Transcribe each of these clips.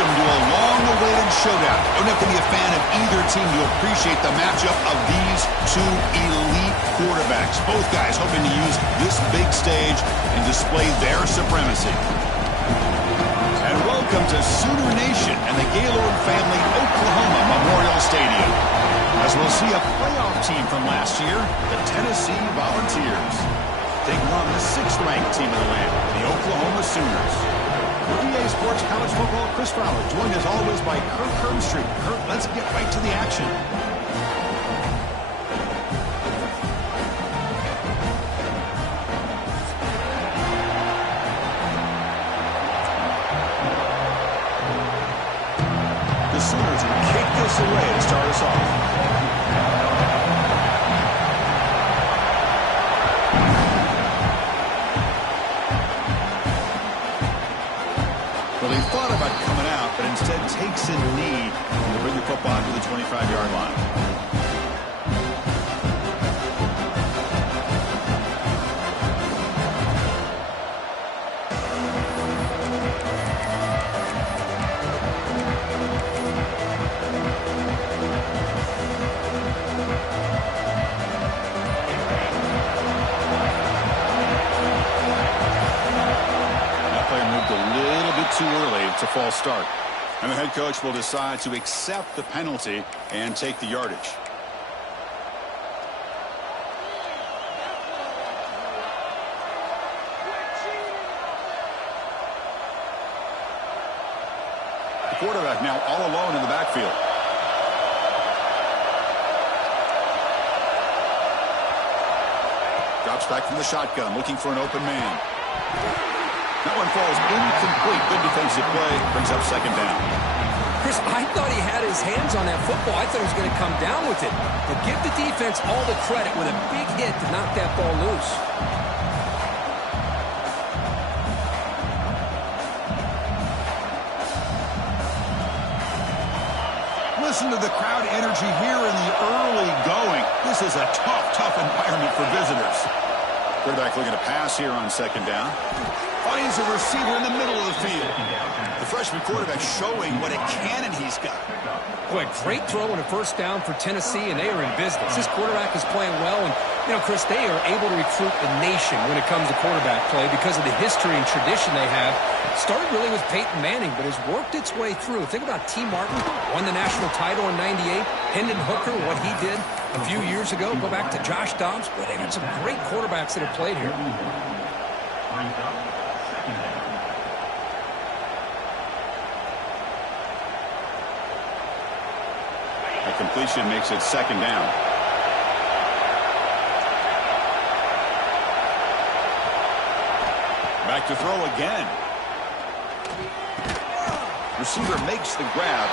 welcome to a long-awaited showdown. You don't have to be a fan of either team to appreciate the matchup of these two elite quarterbacks. Both guys hoping to use this big stage and display their supremacy. And welcome to Sooner Nation and the Gaylord family Oklahoma Memorial Stadium, as we'll see a playoff team from last year, the Tennessee Volunteers, taking on the 6th-ranked team in the land, the Oklahoma Sooners. For EA Sports College Football, Chris Fowler, joined as always by Kurt Herbstreit. Kurt, let's get right to the action. The Sooners will kick this away to start us off. Well, he thought about coming out, but instead takes a knee to bring the football to the 25-yard line. Too early. It's a false start. And the head coach will decide to accept the penalty and take the yardage. The quarterback now all alone in the backfield. Drops back from the shotgun, looking for an open man. That one falls incomplete. Good defensive play. Brings up 2nd down. Chris, I thought he had his hands on that football. I thought he was going to come down with it. But give the defense all the credit with a big hit to knock that ball loose. Listen to the crowd energy here in the early going. This is a tough environment for visitors. Quarterback looking to pass here on 2nd down. Finds a receiver in the middle of the field. The freshman quarterback showing what a cannon he's got. Boy, great throw and a 1st down for Tennessee, and they are in business. This quarterback is playing well, and, you know, Chris, they are able to recruit the nation when it comes to quarterback play because of the history and tradition they have. Started really with Peyton Manning, but has worked its way through. Think about T. Martin, won the national title in '98. Hendon Hooker, what he did a few years ago. Go back to Josh Dobbs. Boy, they got some great quarterbacks that have played here. A completion makes it 2nd down. Back to throw again. Receiver makes the grab,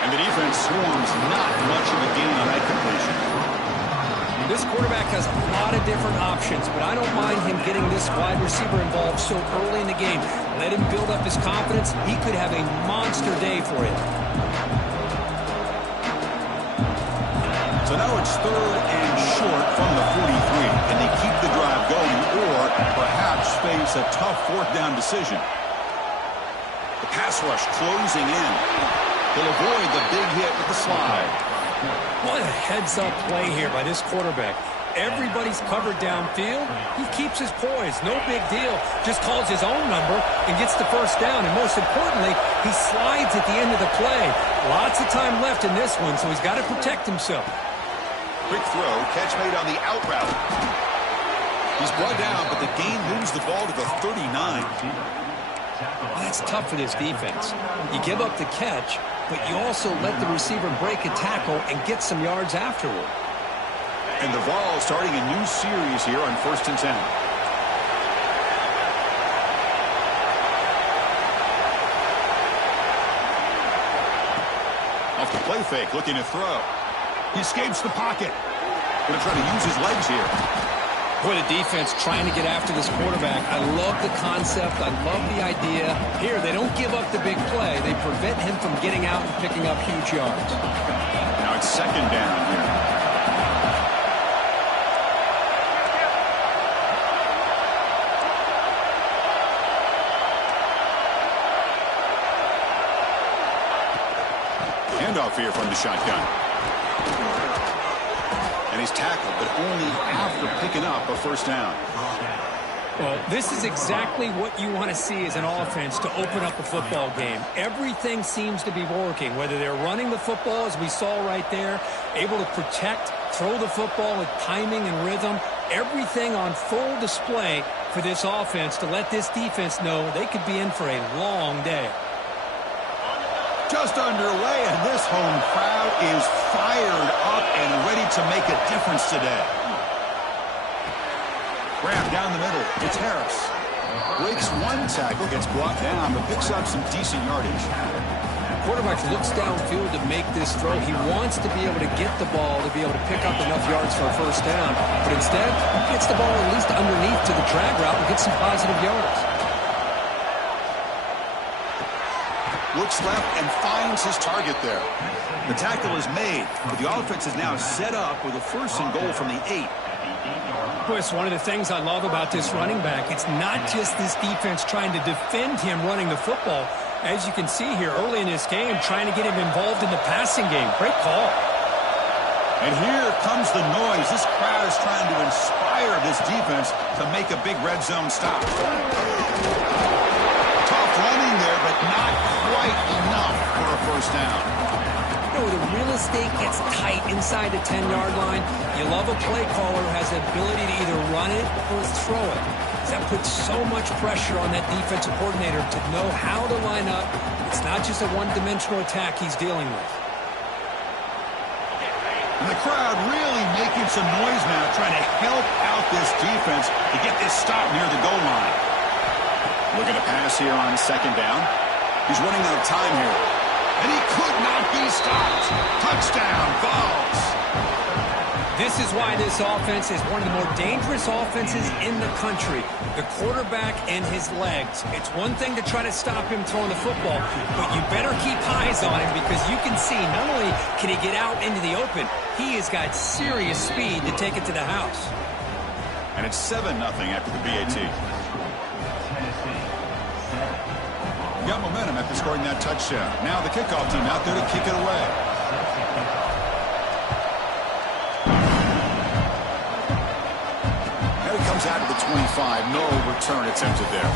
and the defense swarms. Not much of a gain on that completion. This quarterback has a lot of different options, but I don't mind him getting this wide receiver involved so early in the game. Let him build up his confidence. He could have a monster day for him. So now it's 3rd and short from the 43. Can they keep the drive going or perhaps face a tough 4th down decision? The pass rush closing in. He'll avoid the big hit with the slide. What a heads-up play here by this quarterback. Everybody's covered downfield. He keeps his poise. No big deal. Just calls his own number and gets the 1st down. And most importantly, he slides at the end of the play. Lots of time left in this one, so he's got to protect himself. Quick throw, catch made on the out route. He's brought down, but the gain moves the ball to the 39. Well, that's tough for this defense. You give up the catch, but you also let the receiver break a tackle and get some yards afterward. And the Vols starting a new series here on 1st and 10. Off the play fake, looking to throw. He escapes the pocket. Going to try to use his legs here. Boy, the defense trying to get after this quarterback. I love the concept. I love the idea. Here, they don't give up the big play. They prevent him from getting out and picking up huge yards. Now it's 2nd down here. handoff here from the shotgun. And he's tackled, but only after picking up a first down. Well, this is exactly what you want to see as an offense to open up a football game. Everything seems to be working, whether they're running the football, as we saw right there, able to protect, throw the football with timing and rhythm, everything on full display for this offense to let this defense know they could be in for a long day. Just underway, and this home crowd is fired up and ready to make a difference today. Grab down the middle. It's Harris. Breaks one tackle, gets brought down, but picks up some decent yardage. Quarterback looks downfield to make this throw. He wants to be able to get the ball to be able to pick up enough yards for a first down. But instead, he gets the ball at least underneath to the drag route and gets some positive yards. Looks left and finds his target there. The tackle is made, but the offense is now set up with a first and goal from the 8. Chris, one of the things I love about this running back, it's not just this defense trying to defend him running the football. As you can see here early in this game, trying to get him involved in the passing game. Great call. And here comes the noise. This crowd is trying to inspire this defense to make a big red zone stop. Tough running there, but not quite enough for a first down. You know, the real estate gets tight inside the 10-yard line. You love a play caller who has the ability to either run it or throw it. That puts so much pressure on that defensive coordinator to know how to line up. It's not just a one-dimensional attack he's dealing with. And the crowd really making some noise now, trying to help out this defense to get this stop near the goal line. Looking to pass here on second down. He's running out of time here. And he could not be stopped. Touchdown, Vols. This is why this offense is one of the more dangerous offenses in the country. The quarterback and his legs. It's one thing to try to stop him throwing the football, but you better keep eyes on him because you can see not only can he get out into the open, he has got serious speed to take it to the house. And it's 7-0 after the BAT. Got momentum after scoring that touchdown. Now the kickoff team out there to kick it away. And it comes out to the 25. No return attempted there.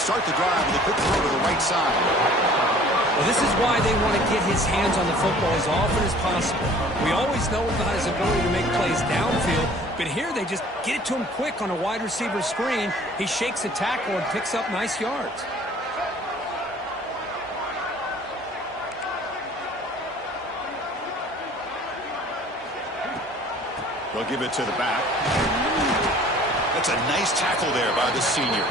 Start the drive with a quick throw to the right side. Well, this is why they want to get his hands on the football as often as possible. We always know about his ability to make plays downfield, but here they just get it to him quick on a wide receiver screen. He shakes a tackle and picks up nice yards. They'll give it to the back. That's a nice tackle there by the senior.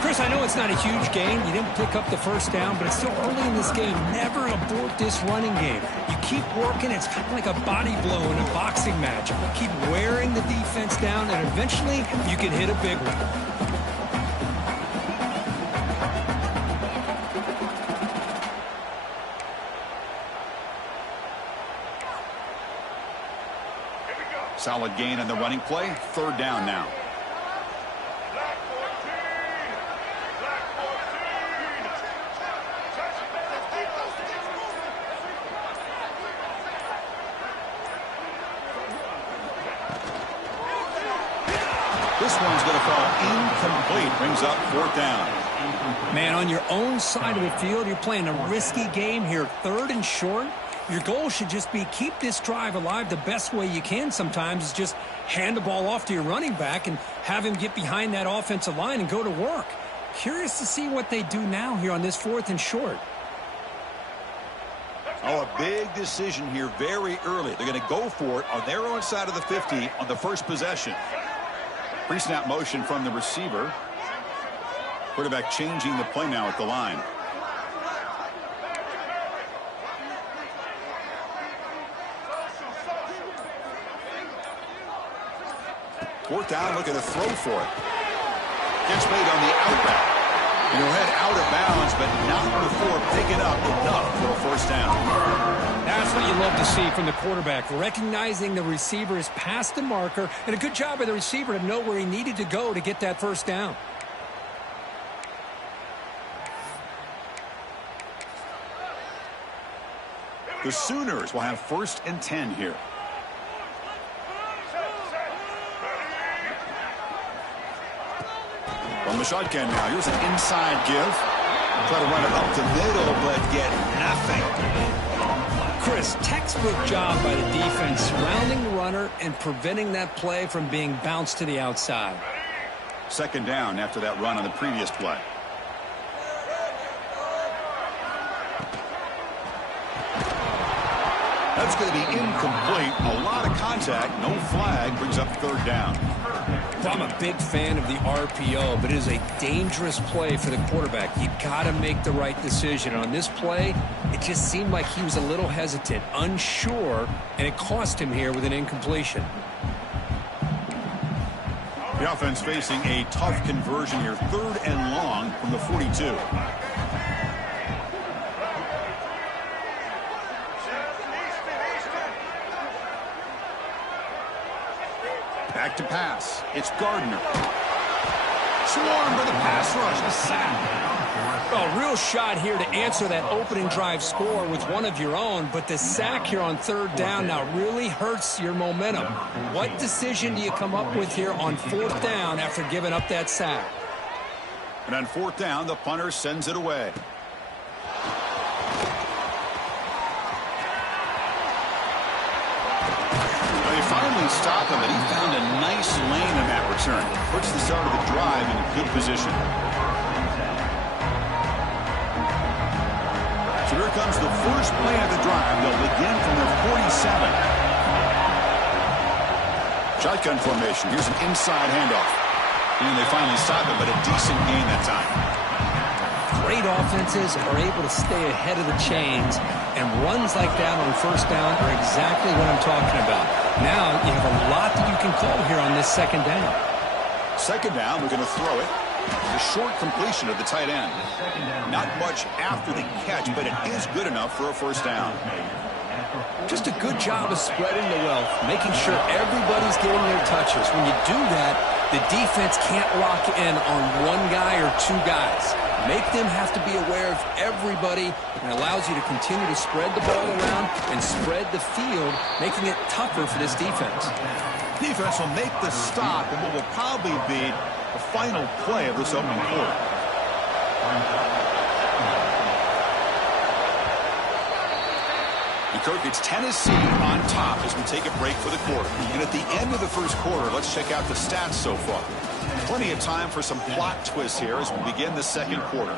Chris, I know it's not a huge gain. You didn't pick up the first down, but it's still early in this game. Never abort this running game. You keep working. It's kind of like a body blow in a boxing match. You keep wearing the defense down, and eventually you can hit a big one. Solid gain on the running play. Third down now. This one's going to fall incomplete. Brings up fourth down. Man, on your own side of the field, you're playing a risky game here. Third and short. Your goal should just be keep this drive alive the best way you can sometimes is just hand the ball off to your running back and have him get behind that offensive line and go to work. Curious to see what they do now here on this fourth and short. Oh, a big decision here very early. They're going to go for it on their own side of the 50 on the first possession. Pre-snap motion from the receiver. Quarterback changing the play now at the line. Fourth down, looking to throw for it. Gets made on the outback. And he'll head out of bounds, but not before picking up enough for a first down. That's what you love to see from the quarterback, recognizing the receiver is past the marker, and a good job by the receiver to know where he needed to go to get that first down. The Sooners will have 1st and 10 here. From the shotgun now, here's an inside give. Try to run it up the middle, but get nothing. Chris, textbook job by the defense, surrounding the runner and preventing that play from being bounced to the outside. 2nd down after that run on the previous play. That's going to be incomplete. A lot of contact. No flag. Brings up 3rd down. Well, I'm a big fan of the RPO, but it is a dangerous play for the quarterback. You got to make the right decision. On this play, it just seemed like he was a little hesitant, unsure, and it cost him here with an incompletion. The offense facing a tough conversion here. 3rd and long from the 42. Back to pass. It's Gardner. Swarmed by the pass rush. A sack. A real shot here to answer that opening drive score with one of your own, but the sack here on 3rd down now really hurts your momentum. What decision do you come up with here on 4th down after giving up that sack? And on 4th down, the punter sends it away. Finally stop him, and he found a nice lane in that return. Puts the start of the drive in a good position. So here comes the first play of the drive. They'll begin from their 47. Shotgun formation. Here's an inside handoff. And they finally stop him, but a decent gain that time. Great offenses are able to stay ahead of the chains, and runs like that on 1st down are exactly what I'm talking about. Now you have a lot that you can call here on this 2nd down. 2nd down, we're going to throw it. The short completion of the tight end. Not much after the catch, but it is good enough for a first down. Just a good job of spreading the wealth, making sure everybody's getting their touches. When you do that, the defense can't lock in on one guy or two guys. Make them have to be aware of everybody, and allows you to continue to spread the ball around and spread the field, making it tougher for this defense. Defense will make the stop in what will probably be the final play of this opening quarter. And Kirk, it's Tennessee on top as we take a break for the quarter. And at the end of the first quarter, let's check out the stats so far. Plenty of time for some plot twists here as we begin the 2nd quarter.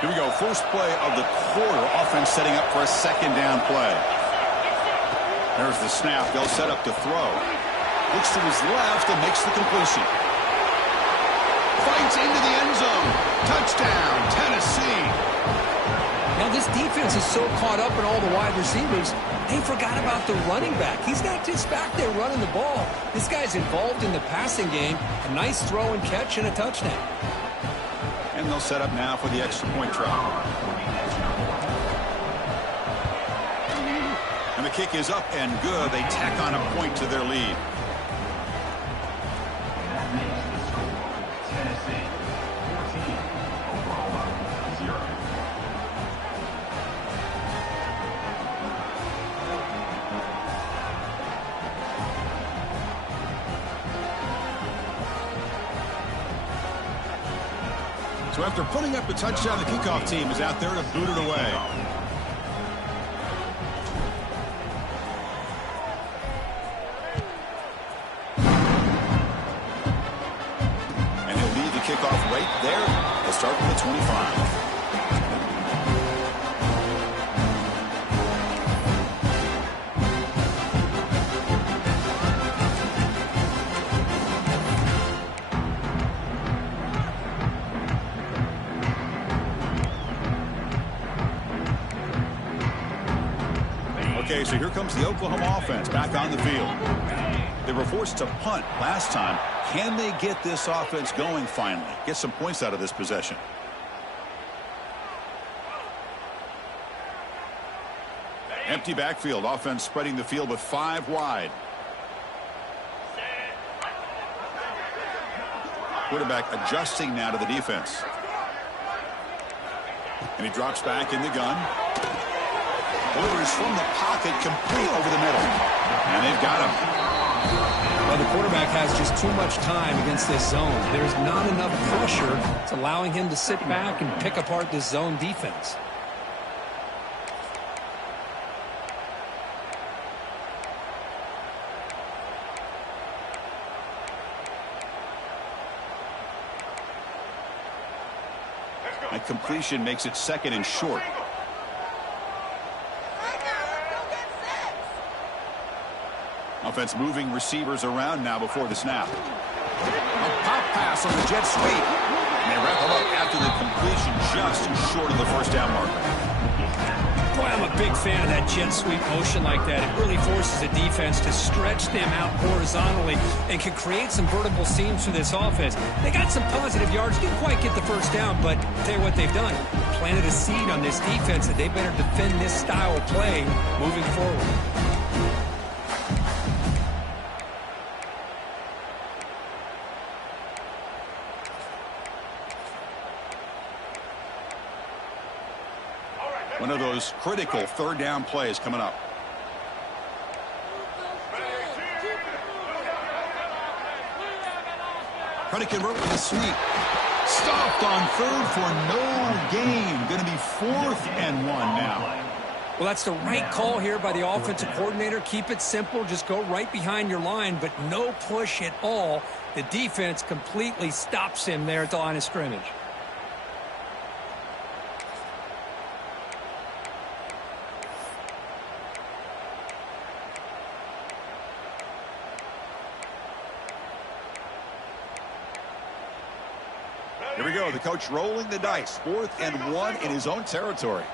Here we go. First play of the quarter. Offense setting up for a 2nd down play. There's the snap. They'll set up to throw. Looks to his left and makes the completion. Fights into the end zone. Touchdown, Tennessee. Now this defense is so caught up in all the wide receivers, they forgot about the running back. He's not just back there running the ball. This guy's involved in the passing game. A nice throw and catch and a touchdown. And they'll set up now for the extra point try. And the kick is up and good. They tack on a point to their lead. So after putting up the touchdown, the kickoff team is out there to boot it away. And he'll lead the kickoff right there. They'll start from the 25. So here comes the Oklahoma offense back on the field. They were forced to punt last time. Can they get this offense going finally? Get some points out of this possession. Empty backfield. Offense spreading the field with 5 wide. Quarterback adjusting now to the defense. And he drops back in the gun. Delivers from the pocket, complete over the middle. And they've got him. Well, the quarterback has just too much time against this zone. There's not enough pressure. It's allowing him to sit back and pick apart this zone defense. And completion makes it 2nd and short. Offense moving receivers around now before the snap. A pop pass on the jet sweep. And they wrap him up after the completion, just short of the first down marker. Boy, I'm a big fan of that jet sweep motion like that. It really forces a defense to stretch them out horizontally and can create some vertical seams for this offense. They got some positive yards, didn't quite get the first down, but I'll tell you what they've done. Planted a seed on this defense that they better defend this style of play moving forward. One of those critical 3rd down plays coming up. Trying to convert with a sweep. Stopped on 3rd for no gain. Going to be 4th and 1 now. Well, that's the right call here by the offensive coordinator. Keep it simple. Just go right behind your line, but no push at all. The defense completely stops him there at the line of scrimmage. Here we go. The coach rolling the dice. 4th and 1 in his own territory.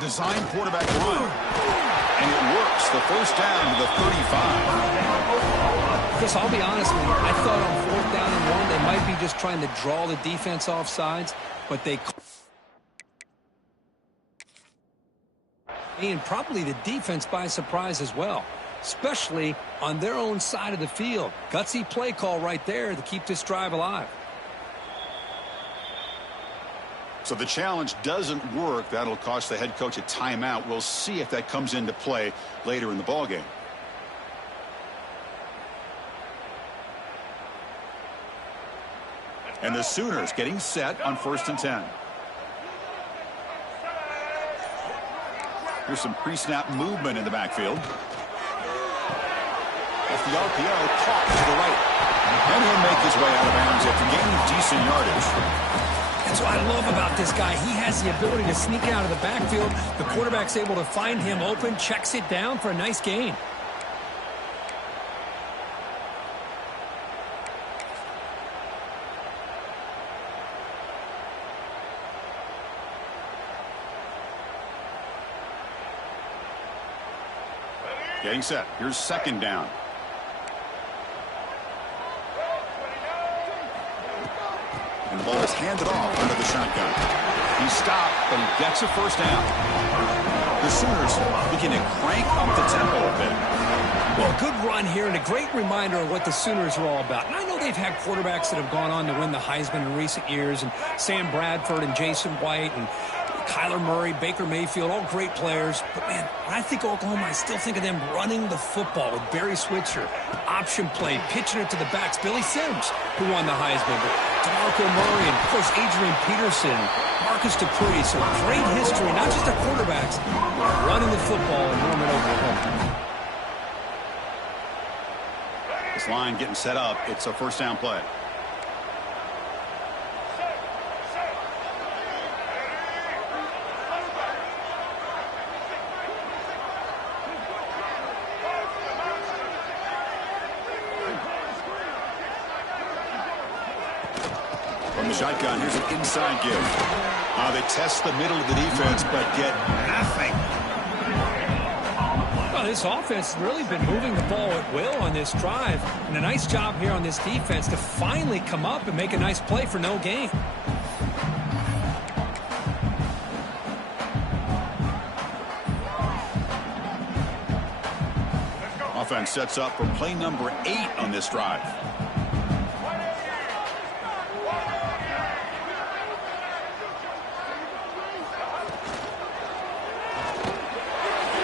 Design quarterback run. And it works. The first down to the 35. Chris, I'll be honest with you. I thought on 4th down and 1, they might be just trying to draw the defense off sides, but they and probably the defense by surprise as well, especially on their own side of the field. Gutsy play call right there to keep this drive alive. So the challenge doesn't work. That'll cost the head coach a timeout. We'll see if that comes into play later in the ballgame. And the Sooners getting set on 1st and 10. Here's some pre-snap movement in the backfield. Off the RPO, caught to the right. And he'll make his way out of bounds after gaining decent yardage. That's what I love about this guy. He has the ability to sneak out of the backfield. The quarterback's able to find him open, checks it down for a nice gain. Getting set. Here's 2nd down. And the ball is handed off under the shotgun. He stopped, but he gets a first down. The Sooners begin to crank up the tempo a bit. Well, good run here and a great reminder of what the Sooners are all about. And I know they've had quarterbacks that have gone on to win the Heisman in recent years, and Sam Bradford and Jason White and Kyler Murray, Baker Mayfield, all great players. But, man, when I think Oklahoma, I still think of them running the football with Barry Switzer, option play, pitching it to the backs. Billy Sims, who won the Heisman, but DeMarco Murray, and, of course, Adrian Peterson, Marcus Dupree. So great history, not just the quarterbacks, running the football in Norman, Oklahoma. This line getting set up. It's a first down play. From the shotgun, here's an inside give. They test the middle of the defense, but get nothing. Well, this offense has really been moving the ball at will on this drive. And a nice job here on this defense to finally come up and make a nice play for no gain. Offense sets up for play number 8 on this drive.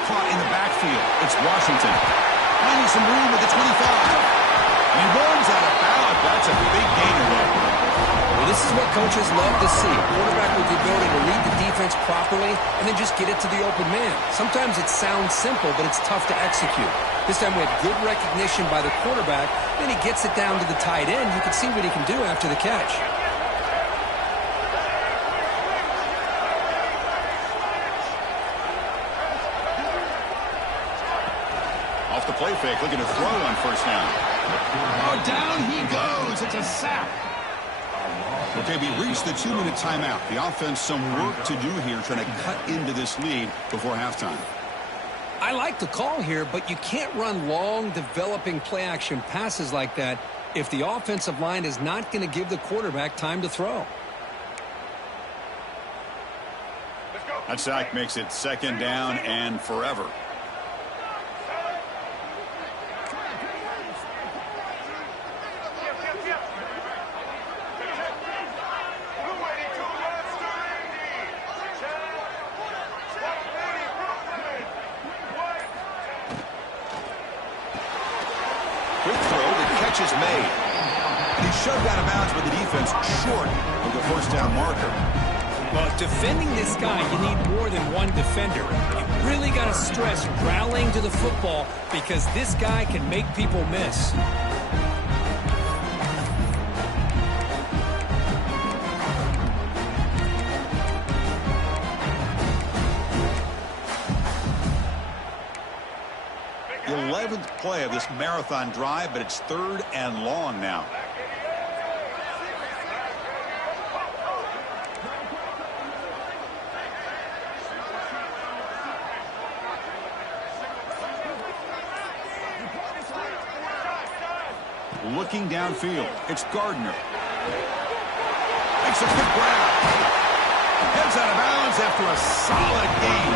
Caught in the backfield. It's Washington. Finding some room at the 25. And he runs out of bounds. That's a big gainer there. Well, this is what coaches love to see. A quarterback with the ability to read the defense properly and then just get it to the open man. Sometimes it sounds simple, but it's tough to execute. This time we had good recognition by the quarterback. Then he gets it down to the tight end. You can see what he can do after the catch. Off the play fake, looking to throw on first down. Oh, down he goes. It's a sack. Okay, we reached the 2-minute timeout. The offense some work to do here, trying to cut into this lead before halftime. I like the call here, but you can't run long, developing play-action passes like that if the offensive line is not going to give the quarterback time to throw. That sack makes it 2nd down and forever. Is made. And he's shoved out of bounds with the defense short of the first down marker. Well, defending this guy, you need more than one defender. You really got to stress rallying to the football because this guy can make people miss. The 11th play of this marathon drive, but it's 3rd and long now. Looking downfield, it's Gardner. Makes a quick grab. Heads out of bounds after a solid gain.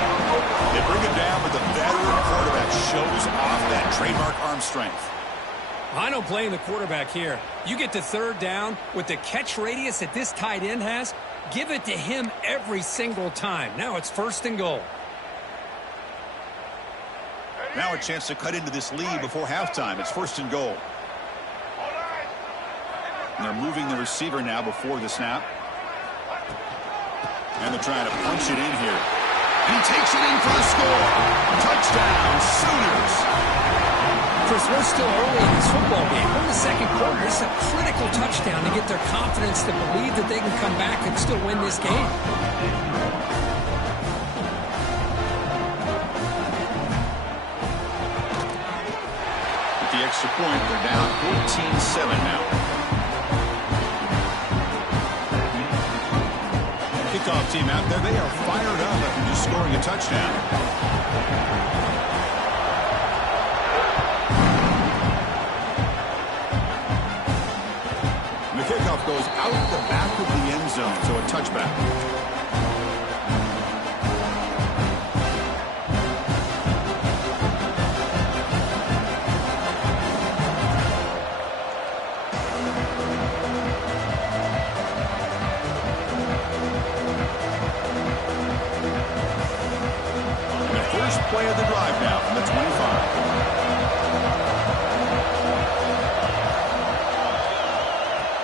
They bring him down, but the veteran quarterback shows off that trademark arm strength. I don't blame the quarterback here. You get to 3rd down with the catch radius that this tight end has, give it to him every single time. Now it's 1st and goal. Now a chance to cut into this lead before halftime. It's 1st and goal. And they're moving the receiver now before the snap. And they're trying to punch it in here. And he takes it in for the score. Touchdown, Sooners. Chris, we're still early in this football game. We're in the 2nd quarter. This is a critical touchdown to get their confidence to believe that they can come back and still win this game. With the extra point, they're down 14-7 now. Kickoff team out there. They are fired up after just scoring a touchdown. And the kickoff goes out the back of the end zone, so a touchback. Play of the drive now from the 25.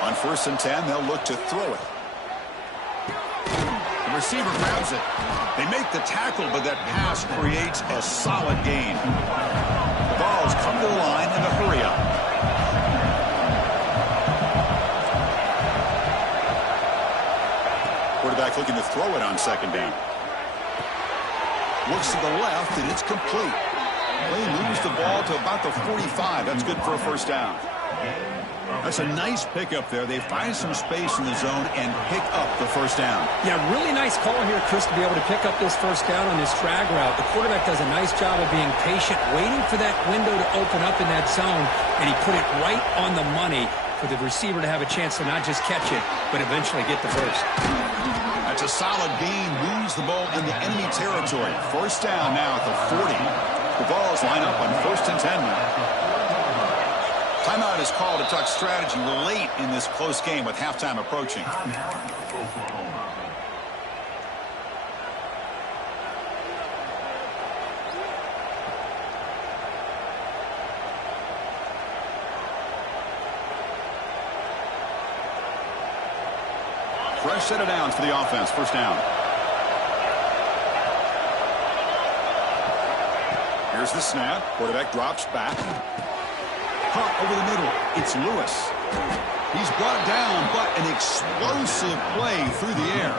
On 1st and 10, they'll look to throw it. The receiver grabs it. They make the tackle, but that pass creates a solid gain. The ball's come to the line in a hurry up. Quarterback looking to throw it on 2nd down. Looks to the left, and it's complete. He moves the ball to about the 45. That's good for a 1st down. That's a nice pickup there. They find some space in the zone and pick up the first down. Yeah, really nice call here, Chris, to be able to pick up this first down on this drag route. The quarterback does a nice job of being patient, waiting for that window to open up in that zone, and he put it right on the money for the receiver to have a chance to not just catch it, but eventually get the first. That's a solid gain. Moves the ball in the enemy territory. First down now at the 40. The Vols line up on 1st and 10 now. Timeout is called to talk strategy. We're late in this close game with halftime approaching. Fresh set of downs for the offense. First down. Here's the snap. Quarterback drops back. Caught over the middle. It's Lewis. He's brought down, but an explosive play through the air.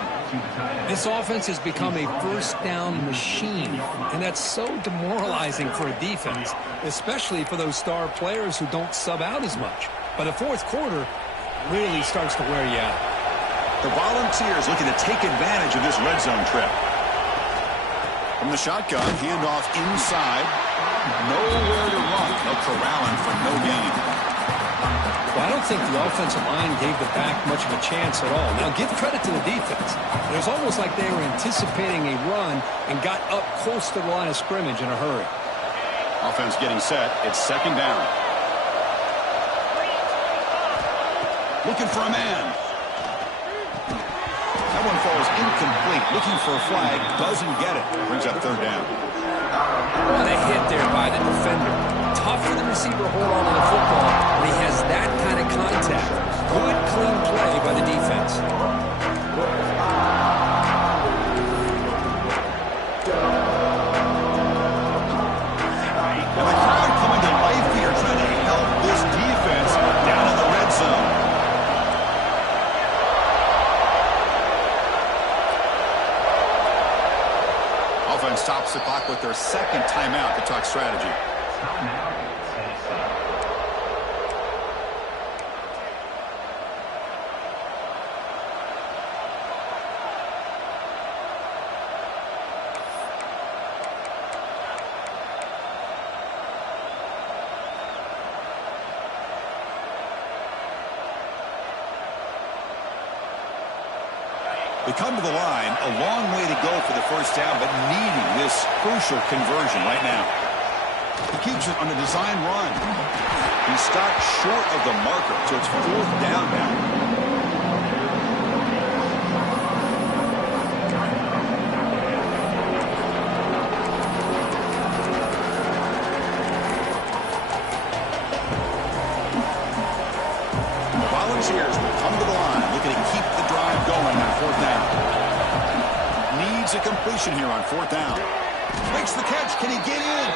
This offense has become a first down machine, and that's so demoralizing for a defense, especially for those star players who don't sub out as much. By the fourth quarter, really starts to wear you out. The Volunteers looking to take advantage of this red zone trip. From the shotgun, handoff inside. Nowhere to run. They'll corral him for no gain. Well, I don't think the offensive line gave the back much of a chance at all. Now, give credit to the defense. It was almost like they were anticipating a run and got up close to the line of scrimmage in a hurry. Offense getting set. It's second down. Looking for a man. That one falls incomplete. Looking for a flag. Doesn't get it. Brings up third down. What a hit there by the defender. Tough for the receiver to hold on to the football when he has that kind of contact. Good, clean play by the defense. And the crowd coming to life here, trying to help this defense down in the red zone. Offense stops the clock with their second timeout to talk strategy. They come to the line, a long way to go for the first down, but needing this crucial conversion right now. He keeps it on a design run. He stopped short of the marker, so it's fourth down now. The Volunteers will come to the line, looking to keep the drive going on fourth down. Needs a completion here on fourth down. Makes the catch. Can he get in?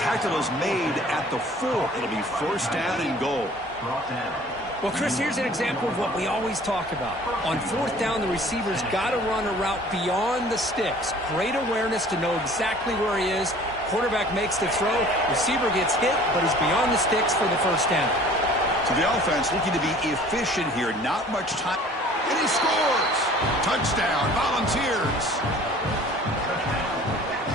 Tackle is made at the 4. It'll be first down and goal. Well, Chris, here's an example of what we always talk about. On fourth down, the receiver's got to run a route beyond the sticks. Great awareness to know exactly where he is. Quarterback makes the throw. Receiver gets hit, but he's beyond the sticks for the first down. So the offense looking to be efficient here. Not much time. And he scores! Touchdown, Volunteers!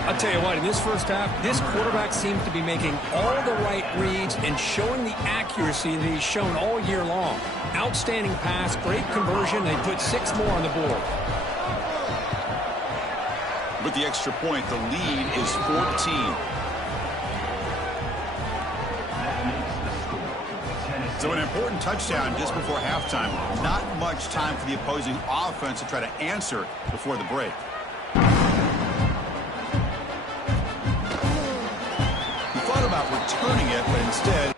I'll tell you what, in this first half, this quarterback seems to be making all the right reads and showing the accuracy that he's shown all year long. Outstanding pass, great conversion. They put 6 more on the board. With the extra point, the lead is 14. So an important touchdown just before halftime. Not much time for the opposing offense to try to answer before the break. He thought about returning it, but instead...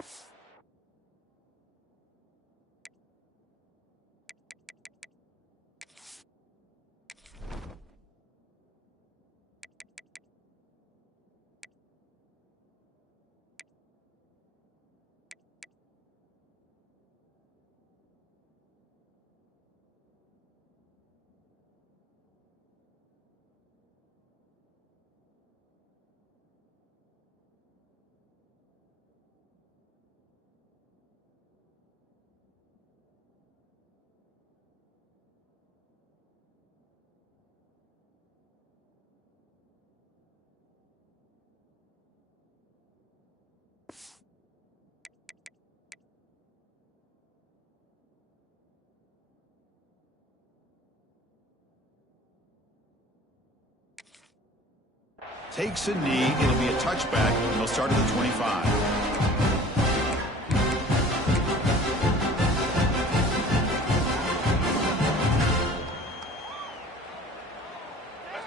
Takes a knee. It'll be a touchback, and they'll start at the 25.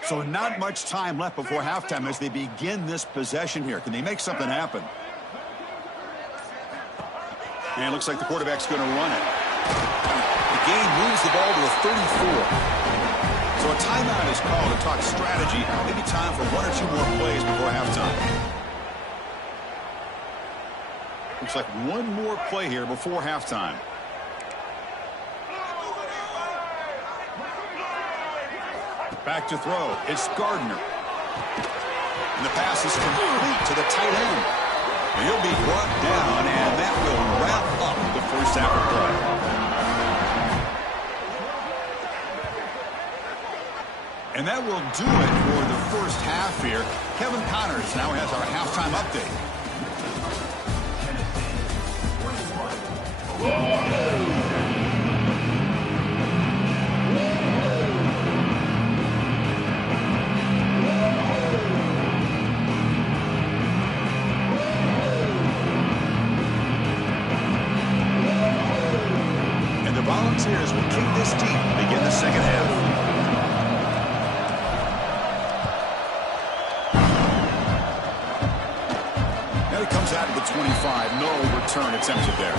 So not much time left before halftime as they begin this possession here. Can they make something happen? And it looks like the quarterback's going to run it. The game moves the ball to a 34. So a timeout is called to talk strategy. Maybe time for one or two more plays before halftime. Looks like one more play here before halftime. Back to throw. It's Gardner. And the pass is complete to the tight end. And he'll be brought down, and that will wrap up the first half of play. And that will do it for the first half here. Kevin Connors now has our halftime update. Volunteers will kick this deep to begin the second half. Now he comes out of the 25. No return attempted there.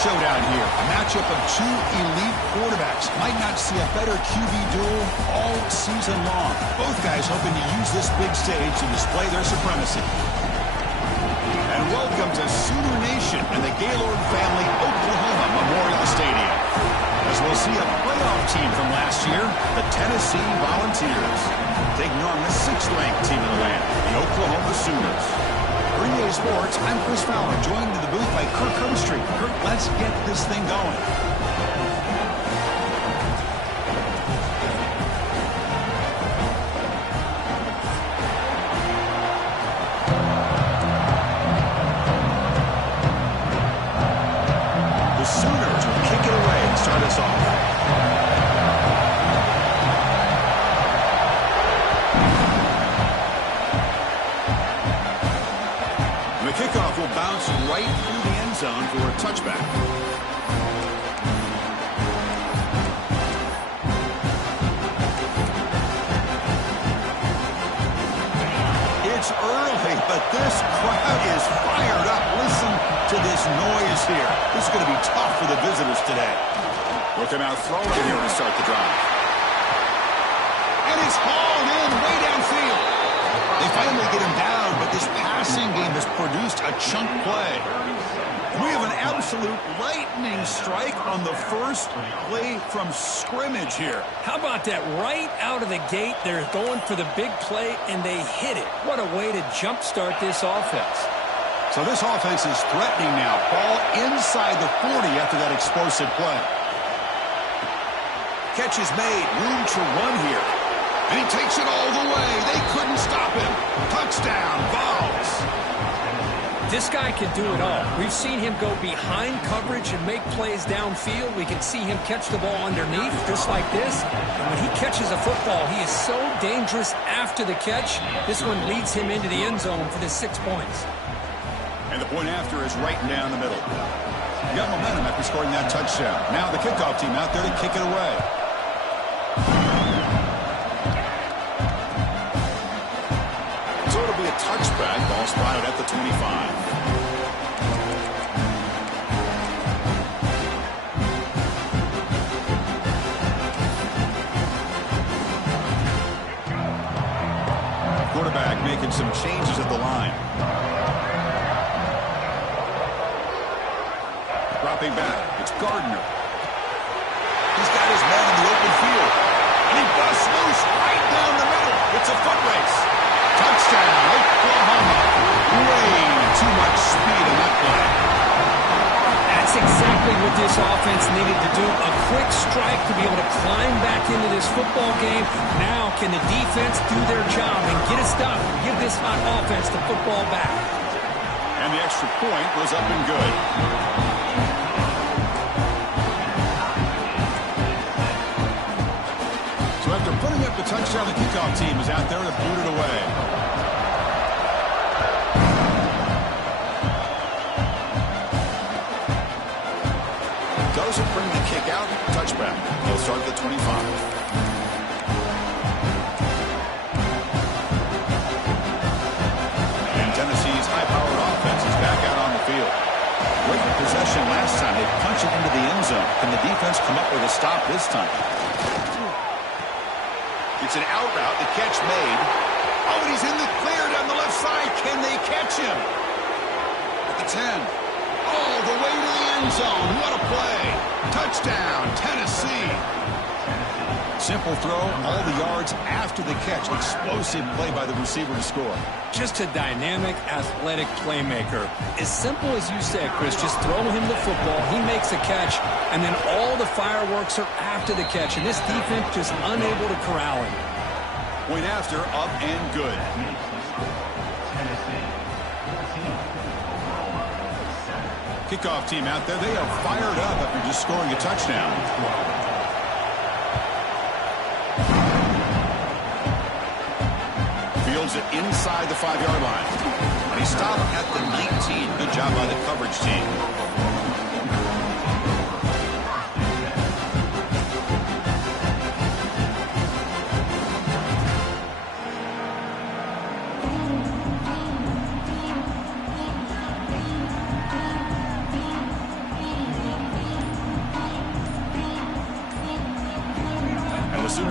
showdown here. A matchup of two elite quarterbacks. Might not see a better QB duel all season long. Both guys hoping to use this big stage to display their supremacy. And welcome to Sooner Nation and the Gaylord Family Oklahoma Memorial Stadium, as we'll see a playoff team from last year, the Tennessee Volunteers, taking on the 6th-ranked team in the land, the Oklahoma Sooners. For EA Sports, I'm Chris Fowler, joined in the booth by Kirk Herbstreit. Kirk, let's get this thing going. The Sooners will kick it away and start us off. The kickoff will bounce right through the end zone for a touchback. It's early, but this crowd is fired up. Listen to this noise here. This is going to be tough for the visitors today. Looking out throwing here to start the drive. And it's hauled in way downfield. They finally get him down, but this passing game has produced a chunk play. We have an absolute lightning strike on the first play from scrimmage here. How about that? Right out of the gate, they're going for the big play, and they hit it. What a way to jumpstart this offense. So this offense is threatening now. Ball inside the 40 after that explosive play. Catch is made. Room to run here. And he takes it all the way. They couldn't stop him. Touchdown, Vols. This guy can do it all. We've seen him go behind coverage and make plays downfield. We can see him catch the ball underneath, just like this. And when he catches a football, he is so dangerous after the catch. This one leads him into the end zone for the 6 points. And the point after is right down the middle. You got momentum after scoring that touchdown. Now the kickoff team out there to kick it away. So it'll be a touchback. Ball spotted at the 25. Quarterback making some changes at the line. Dropping back. It's Gardner. He's got his man in the open field. And he busts loose right down the middle. It's a foot race. Touchdown, Oklahoma. Way too much speed in that play. That's exactly what this offense needed to do. A quick strike to be able to climb back into this football game. Now can the defense do their job and get a stop and give this hot offense the football back? And the extra point was up and good. So after putting up the touchdown, the kickoff team is out there to boot it away. Doesn't bring the kick out. Touchback. He'll start at the 25. And Tennessee's high-powered offense is back out on the field. Great possession last time. They punch it into the end zone. Can the defense come up with a stop this time? It's an out route. The catch made. Oh, and he's in the clear down the left side. Can they catch him? At the 10. All the way to the end zone. What a play. Touchdown, Tennessee. Simple throw, all the yards after the catch. Explosive play by the receiver to score. Just a dynamic, athletic playmaker. As simple as you said, Chris, just throw him the football, he makes a catch, and then all the fireworks are after the catch. And this defense just unable to corral him. Point after, up and good. Kickoff team out there. They are fired up after just scoring a touchdown. Fields it inside the 5-yard line. And he stopped at the 19. Good job by the coverage team.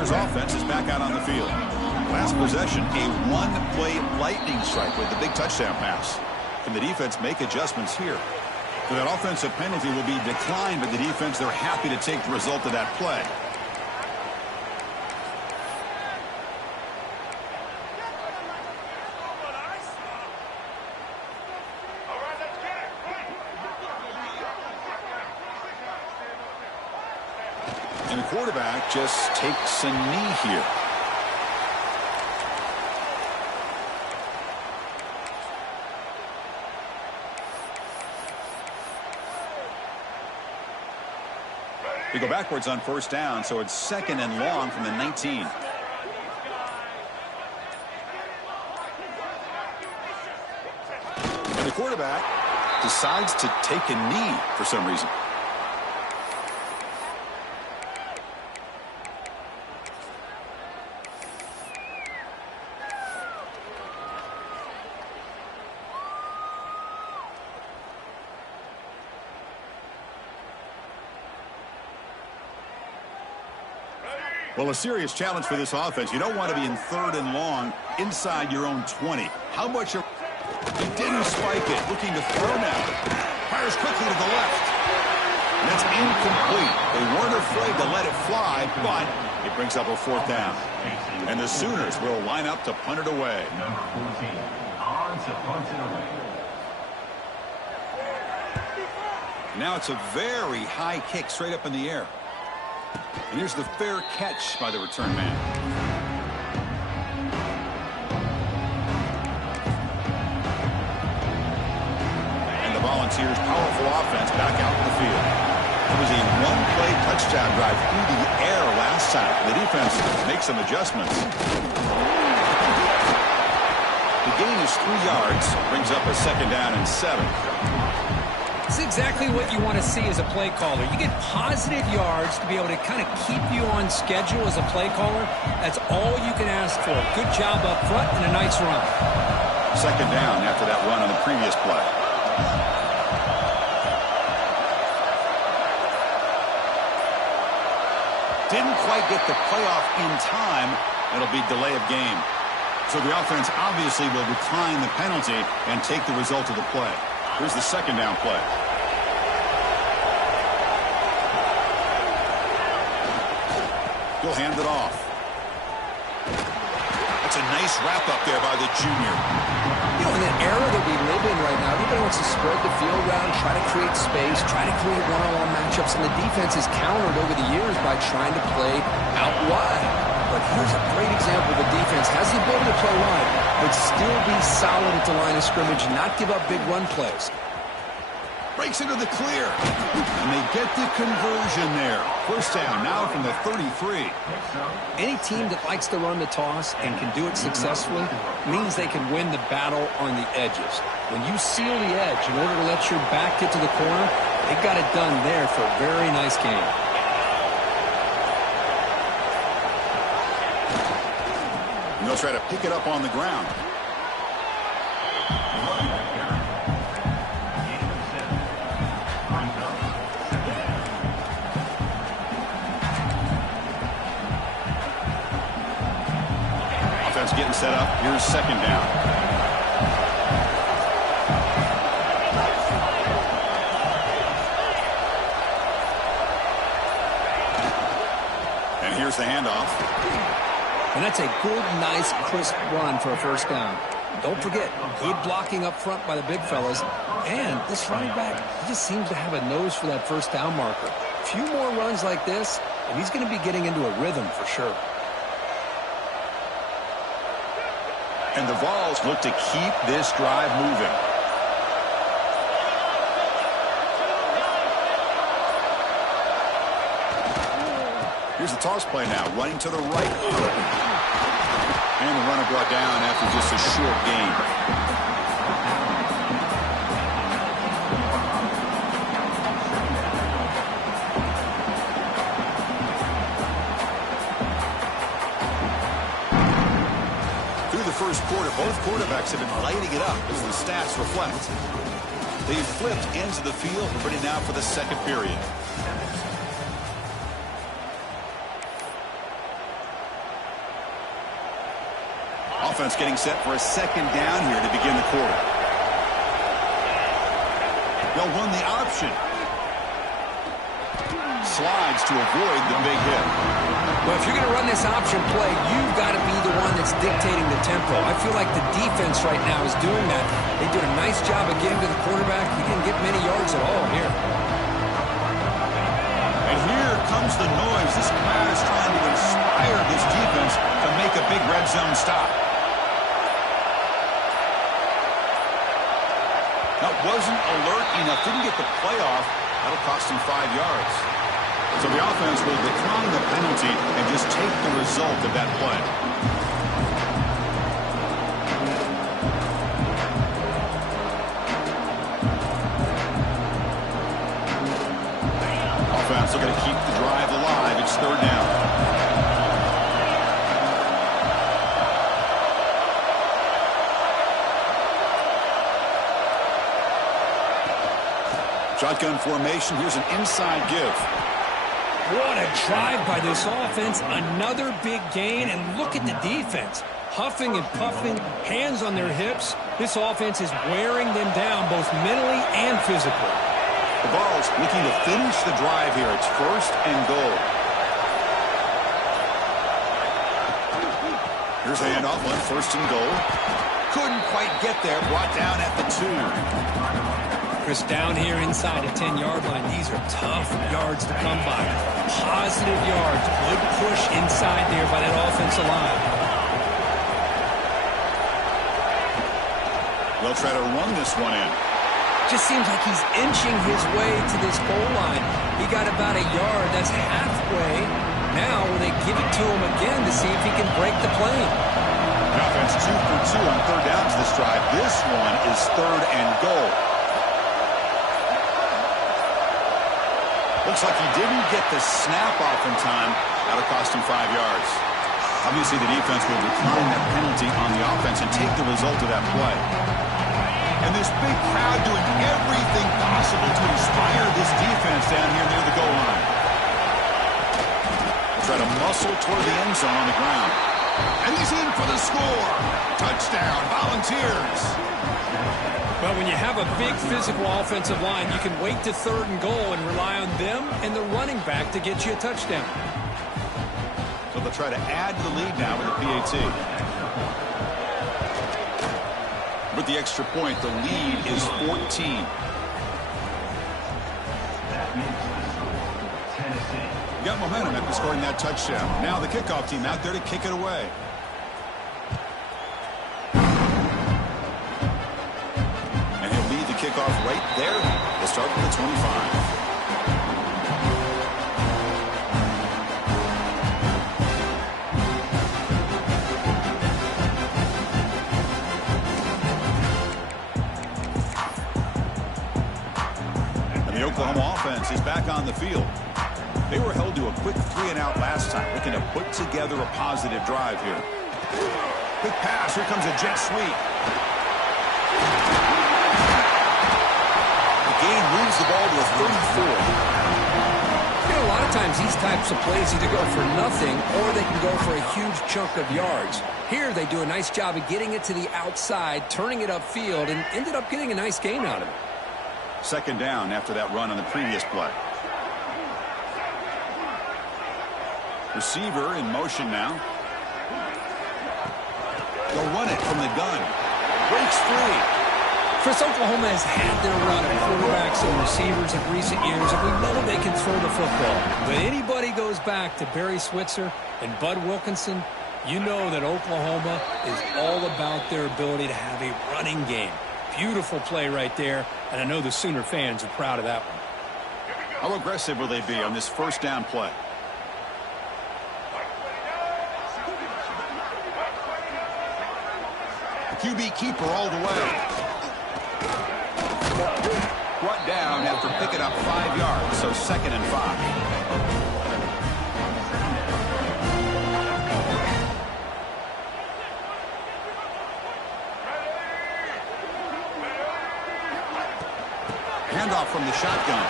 his offense is back out on the field. Last possession, a one-play lightning strike with the big touchdown pass. Can the defense make adjustments here? So that offensive penalty will be declined by the defense. They're happy to take the result of that play. And the quarterback just takes a knee here. We go backwards on first down, so it's 2nd and long from the 19. And the quarterback decides to take a knee for some reason. Well, a serious challenge for this offense. You don't want to be in 3rd and long inside your own 20. How much are... He didn't spike it. Looking to throw now. Fires quickly to the left. And that's incomplete. They weren't afraid to let it fly, but it brings up a 4th down. And the Sooners will line up to punt it away. Number 14, on to punt it away. Now it's a very high kick straight up in the air. And here's the fair catch by the return man. And the Volunteers' powerful offense back out in the field. It was a one-play touchdown drive through the air last time. The defense makes some adjustments. The gain is 3 yards, brings up a 2nd down and 7. It's exactly what you want to see as a play caller. You get positive yards to be able to kind of keep you on schedule as a play caller. That's all you can ask for. Good job up front and a nice run. 2nd down after that run on the previous play. Didn't quite get the playoff in time. It'll be delay of game. So the offense obviously will decline the penalty and take the result of the play. Here's the 2nd down play. He'll hand it off. That's a nice wrap up there by the junior. You know, in the era that we live in right now, everybody wants to spread the field around, try to create space, try to create one-on-one matchups, and the defense is countered over the years by trying to play out wide. But here's a great example. The defense has the ability to play wide, but still be solid at the line of scrimmage, not give up big run plays. Breaks into the clear. And they get the conversion there. 1st down now from the 33. Any team that likes to run the toss and can do it successfully means they can win the battle on the edges. When you seal the edge in order to let your back get to the corner, they got it done there for a very nice game. And they'll try to pick it up on the ground. Offense getting set up. Here's 2nd down. And here's the handoff. And that's a good, nice, crisp run for a 1st down. Don't forget, good blocking up front by the big fellas. And this running back, he just seems to have a nose for that 1st down marker. A few more runs like this, and he's going to be getting into a rhythm for sure. And the Vols look to keep this drive moving. Here's the toss play now, running to the right. And the runner brought down after just a short gain. Through the first quarter, both quarterbacks have been lighting it up as the stats reflect. They've flipped into the field, ready now for the 2nd period. offense getting set for a second down here to begin the quarter. They'll run the option. Slides to avoid the big hit. Well, if you're going to run this option play, you've got to be the one that's dictating the tempo. I feel like the defense right now is doing that. They did a nice job of getting to the quarterback. He didn't get many yards at all here. And here comes the noise. This crowd is trying to inspire this defense to make a big red zone stop. That wasn't alert enough. Didn't get the play off. That'll cost him 5 yards. So the offense will decline the penalty and just take the result of that play. Offense looking to keep the drive alive. It's third down. Shotgun formation. Here's an inside give. What a drive by this offense. Another big gain, and look at the defense. Huffing and puffing, hands on their hips. This offense is wearing them down both mentally and physically. The Vols looking to finish the drive here. It's first and goal. Here's a handoff on first and goal. Couldn't quite get there. Brought down at the 2. Chris, down here inside the 10-yard line, these are tough yards to come by. Positive yards. Good push inside there by that offensive line. They'll try to run this one in. Just seems like he's inching his way to this goal line. He got about a yard. That's halfway. Now will they give it to him again to see if he can break the plane? The offense 2 for 2 on third downs this drive. This one is third and goal. Looks like he didn't get the snap off in time. That'll cost him 5 yards. Obviously, the defense will decline that penalty on the offense and take the result of that play. And this big crowd doing everything possible to inspire this defense down here near the goal line. Try to muscle toward the end zone on the ground. And he's in for the score. Touchdown, Volunteers. Well, when you have a big physical offensive line, you can wait to third and goal and rely on them and the running back to get you a touchdown. So they'll try to add to the lead now with a PAT. With the extra point, the lead is 14. Got momentum after scoring that touchdown. Now the kickoff team out there to kick it away. Kickoff right there. We'll start with the 25. And the Oklahoma offense is back on the field. They were held to a quick 3-and-out last time, looking to put together a positive drive here. Quick pass. Here comes a jet sweep. Moves the ball to a 34. You know, a lot of times these types of plays either go for nothing or they can go for a huge chunk of yards. Here they do a nice job of getting it to the outside, turning it upfield, and ended up getting a nice gain out of it. Second down after that run on the previous play. Receiver in motion now. They'll run it from the gun. Breaks free. Chris, Oklahoma has had their run of quarterbacks and receivers in recent years, and we know they can throw the football. But anybody goes back to Barry Switzer and Bud Wilkinson, you know that Oklahoma is all about their ability to have a running game. Beautiful play right there, and I know the Sooner fans are proud of that one. How aggressive will they be on this first down play? QB keeper all the way. Brought down after picking up 5 yards, so 2nd and 5. Handoff from the shotgun.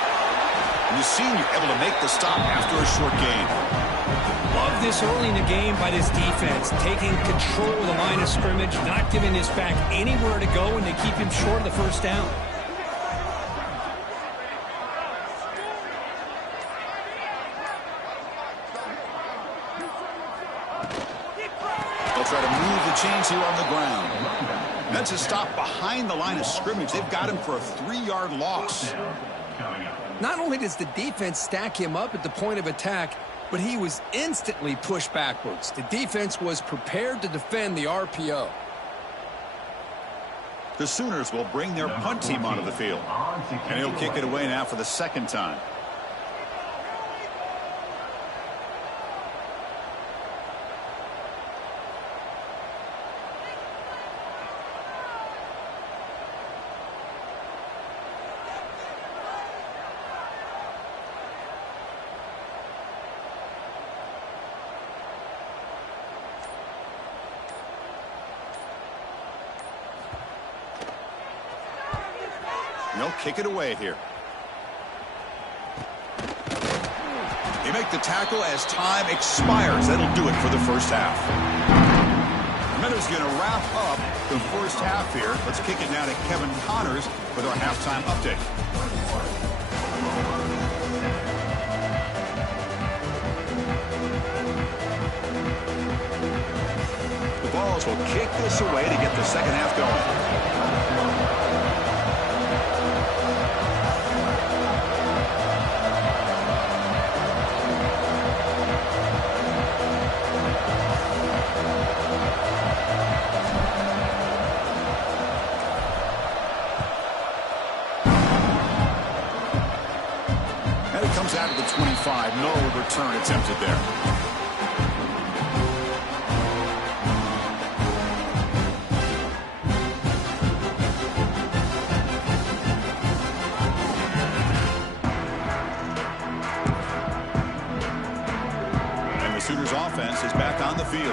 And the senior able to make the stop after a short gain. Love this early in the game by this defense, taking control of the line of scrimmage, not giving this back anywhere to go, and they keep him short of the first down. They'll try to move the chains here on the ground. That's a stop behind the line of scrimmage. They've got him for a 3-yard loss. Not only does the defense stack him up at the point of attack, but he was instantly pushed backwards. The defense was prepared to defend the RPO. The Sooners will bring their punt team onto the field. And he'll kick it away now for the second time. They'll kick it away here. They make the tackle as time expires. That'll do it for the first half. Minuta's going to wrap up the first half here. Let's kick it now to Kevin Connors with our halftime update. The Vols will kick this away to get the second half going. Comes out of the 25. No return attempted there. And the Sooners offense is back on the field.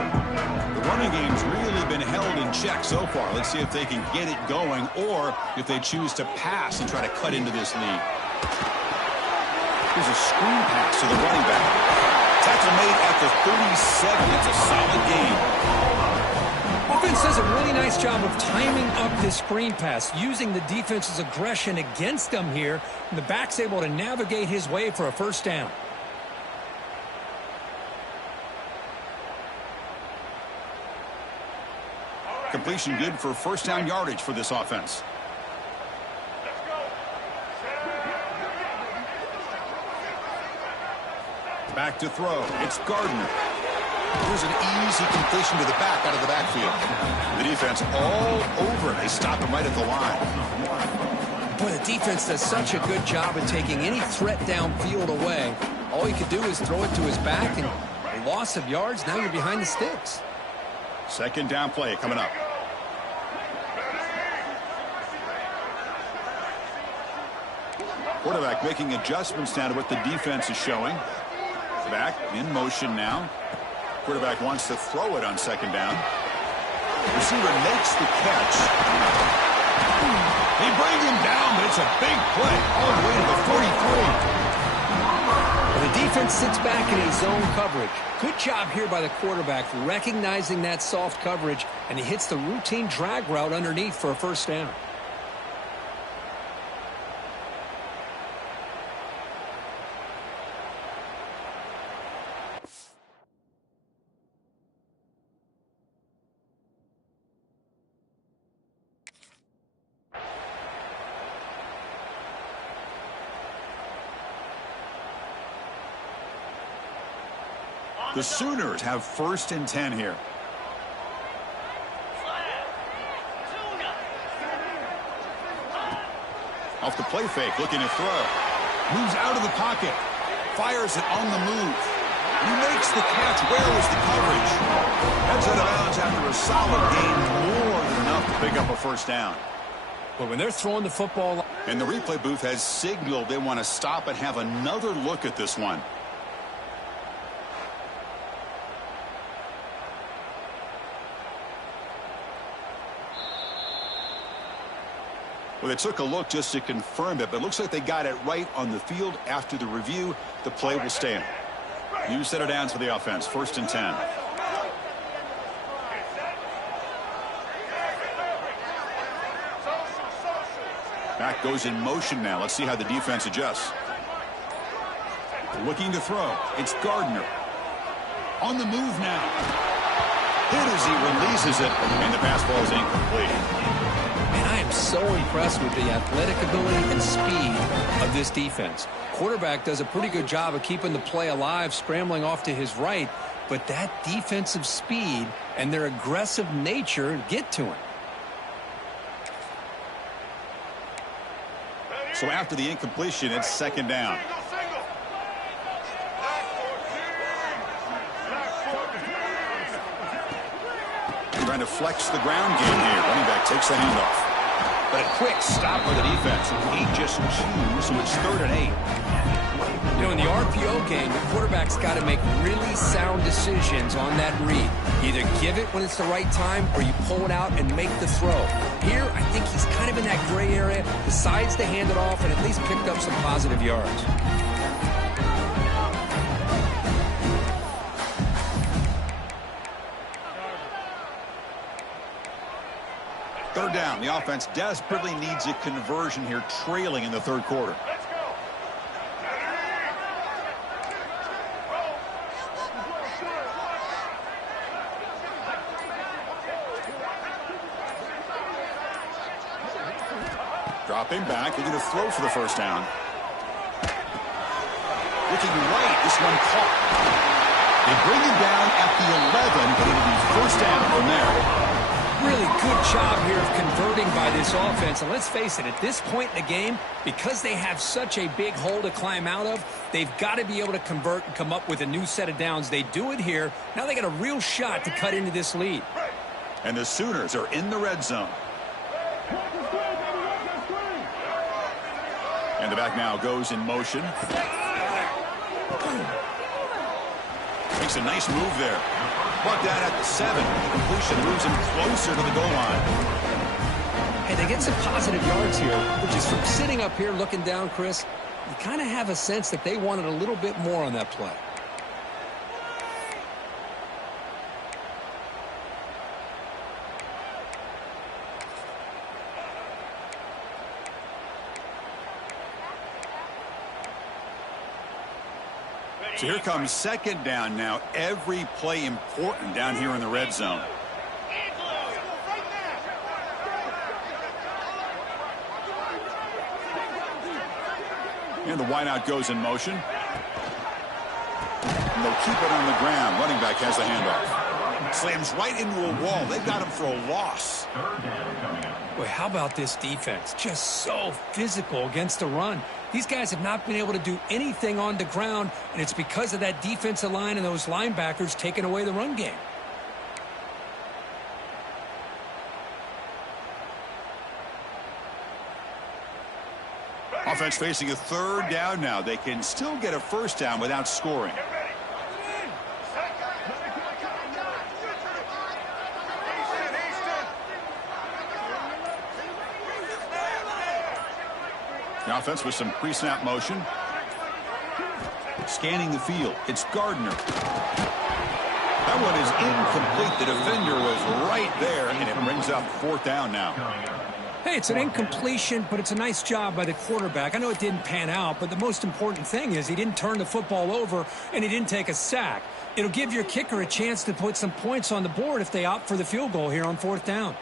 The running game's really been held in check so far. Let's see if they can get it going or if they choose to pass and try to cut into this lead. Here's a screen pass to the running back. Tackle made at the 37. It's a solid gain. Offense does a really nice job of timing up this screen pass, using the defense's aggression against them here. And the back's able to navigate his way for a first down. Completion good for first down yardage for this offense. Back to throw. It's Gardner. Here's an easy completion to the back out of the backfield. The defense all over it. They stop him right at the line. Boy, the defense does such a good job of taking any threat downfield away. All he could do is throw it to his back, and a loss of yards, now you're behind the sticks. Second down play coming up. Quarterback making adjustments now to what the defense is showing. Back in motion now. Quarterback wants to throw it on second down. Receiver makes the catch. They bring him down, but it's a big play all the way to the 43. The defense sits back in his zone coverage. Good job here by the quarterback recognizing that soft coverage, and he hits the routine drag route underneath for a first down. The Sooners have first and 10 here. Off the play fake, looking to throw. Moves out of the pocket. Fires it on the move. He makes the catch. Where was the coverage? Heads out of bounds after a solid gain, more than enough to pick up a first down. But when they're throwing the football... And the replay booth has signaled they want to stop and have another look at this one. Well, they took a look just to confirm it, but it looks like they got it right on the field. After the review, the play will stand. You set it down for the offense. 1st and 10. Back goes in motion now. Let's see how the defense adjusts. Looking to throw. It's Gardner. On the move now. Hit as he releases it, and the pass ball is incomplete. And I am so impressed with the athletic ability and speed of this defense. Quarterback does a pretty good job of keeping the play alive, scrambling off to his right, but that defensive speed and their aggressive nature get to him. So after the incompletion, it's 2nd down. Trying to flex the ground game here. Running back takes the handoff. But a quick stop for the defense. 8 just chews, so it's 3rd and 8. You know, in the RPO game, the quarterback's got to make really sound decisions on that read. Either give it when it's the right time or you pull it out and make the throw. Here, I think he's kind of in that gray area, decides to hand it off and at least picked up some positive yards. Third down. The offense desperately needs a conversion here, trailing in the 3rd quarter. Dropping back, looking to throw for the 1st down. Looking right, this one caught. They bring him down at the 11, but it'll be 1st down from there. Really good job here of converting by this offense. And let's face it, at this point in the game, because they have such a big hole to climb out of, they've got to be able to convert and come up with a new set of downs. They do it here. Now they got a real shot to cut into this lead. And the Sooners are in the red zone. And the back now goes in motion. Makes a nice move there. Brought down at the 7. The completion moves him closer to the goal line. Hey, they get some positive yards here, which is from sitting up here looking down, Chris. You kind of have a sense that they wanted a little bit more on that play. So here comes 2nd down now. Every play important down here in the red zone. And the wideout goes in motion. And they'll keep it on the ground. Running back has the handoff. Slams right into a wall. They've got him for a loss. Boy, how about this defense? Just so physical against the run. These guys have not been able to do anything on the ground, and it's because of that defensive line and those linebackers taking away the run game. Offense facing a 3rd down now. They can still get a 1st down without scoring. The offense with some pre-snap motion. Scanning the field. It's Gardner. That one is incomplete. The defender was right there, and it brings up 4th down now. Hey, it's an incompletion, but it's a nice job by the quarterback. I know it didn't pan out, but the most important thing is he didn't turn the football over, and he didn't take a sack. It'll give your kicker a chance to put some points on the board if they opt for the field goal here on 4th down.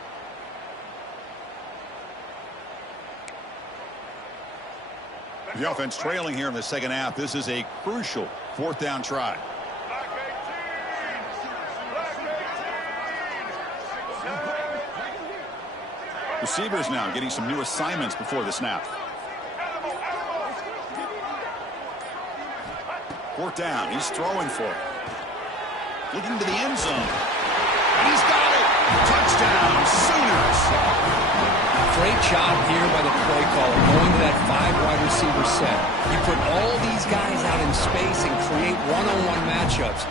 The offense trailing here in the 2nd half. This is a crucial 4th down try. Receivers now getting some new assignments before the snap. 4th down. He's throwing for it. Looking to the end zone. And he's got it. Touchdown, Sooners. Great job here by the play caller, going to that 5-wide receiver set. You put all these guys out in space and create one-on-one matchups.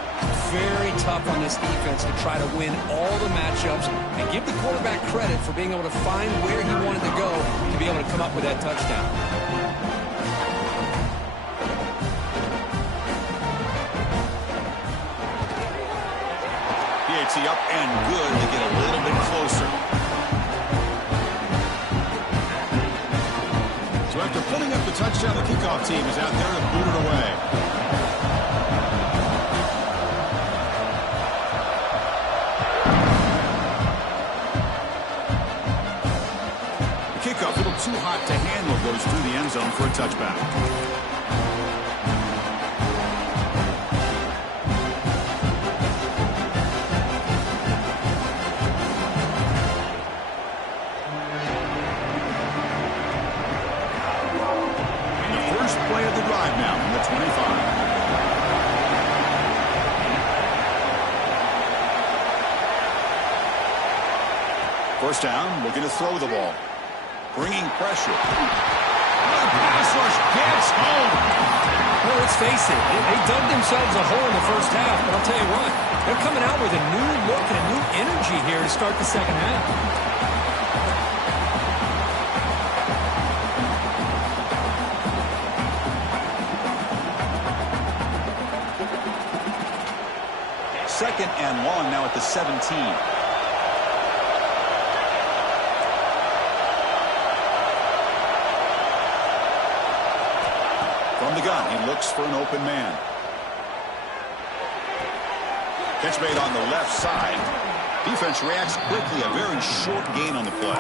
Very tough on this defense to try to win all the matchups and give the quarterback credit for being able to find where he wanted to go to be able to come up with that touchdown. be up and good to get a little bit closer. So after putting up the touchdown, the kickoff team is out there to boot it away. The kickoff, a little too hot to handle, goes through the end zone for a touchback. Play of the drive now from the 25. First down, looking to throw the ball. Bringing pressure. The pass rush gets home. Well, let's face it, they dug themselves a hole in the first half, but I'll tell you what, they're coming out with a new look and a new energy here to start the second half. Second and long now at the 17. From the gun, he looks for an open man. Catch made on the left side. Defense reacts quickly. A very short gain on the play.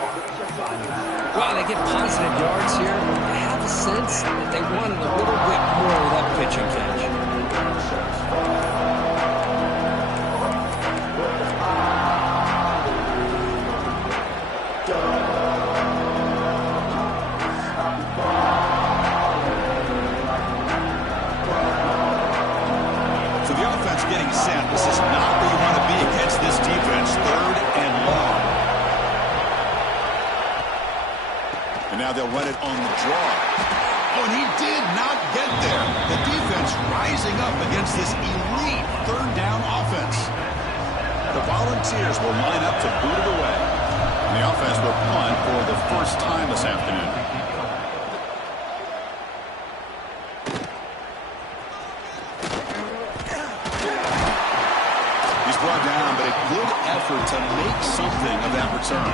Well, they get positive yards here. I have a sense that they wanted a little bit more of that pitch and catch. Getting set. This is not where you want to be against this defense. Third and long. And now they'll run it on the draw. Oh, and he did not get there. The defense rising up against this elite third down offense. The Volunteers will line up to boot it away. And the offense will punt for the first time this afternoon. Brought down, but a good effort to make something of that return.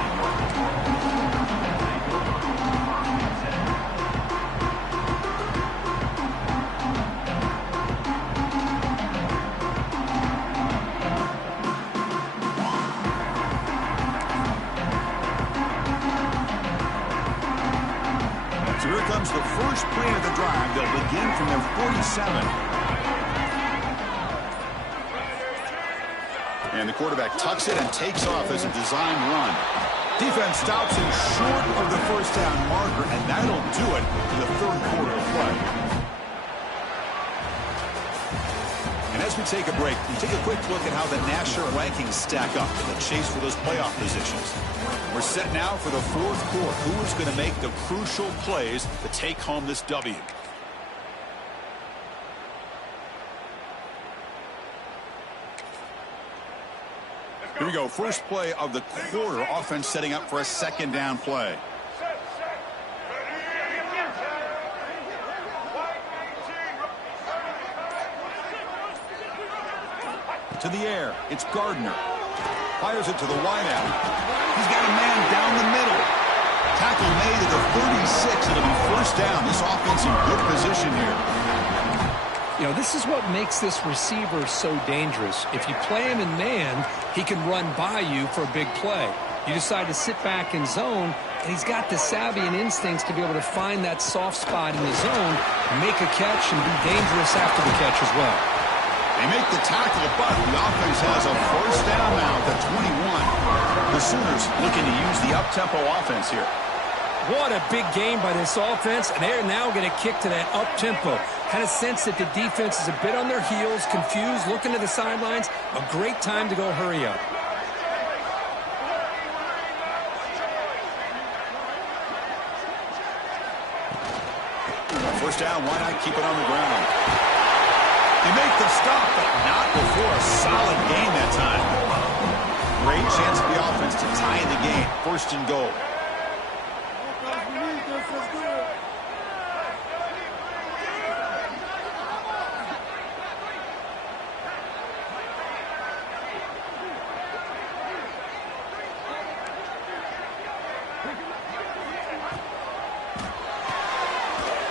So here comes the first play of the drive. They'll begin from their 47. And the quarterback tucks it and takes off as a design run. Defense stops him short of the first down marker, and that'll do it in the third quarter of play. And as we take a break, we take a quick look at how the national rankings stack up in the chase for those playoff positions. We're set now for the fourth quarter. Who is going to make the crucial plays to take home this W? Here we go. First play of the quarter. Offense setting up for a second down play. To the air. It's Gardner. Fires it to the wideout. He's got a man down the middle. Tackle made at the 36. It'll be first down. This offense in good position here. You know, this is what makes this receiver so dangerous. If you play him in man, he can run by you for a big play. You decide to sit back in zone, and he's got the savvy and instincts to be able to find that soft spot in the zone, make a catch, and be dangerous after the catch as well. They make the tackle, but the offense has a first down now at 21. The Sooners looking to use the up-tempo offense here. What a big game by this offense, and they're now going to kick to that up-tempo. Had a sense that the defense is a bit on their heels, confused, looking to the sidelines. A great time to go hurry up. First down, why not keep it on the ground? They make the stop, but not before a solid gain that time. Great chance for the offense to tie the game. First and goal.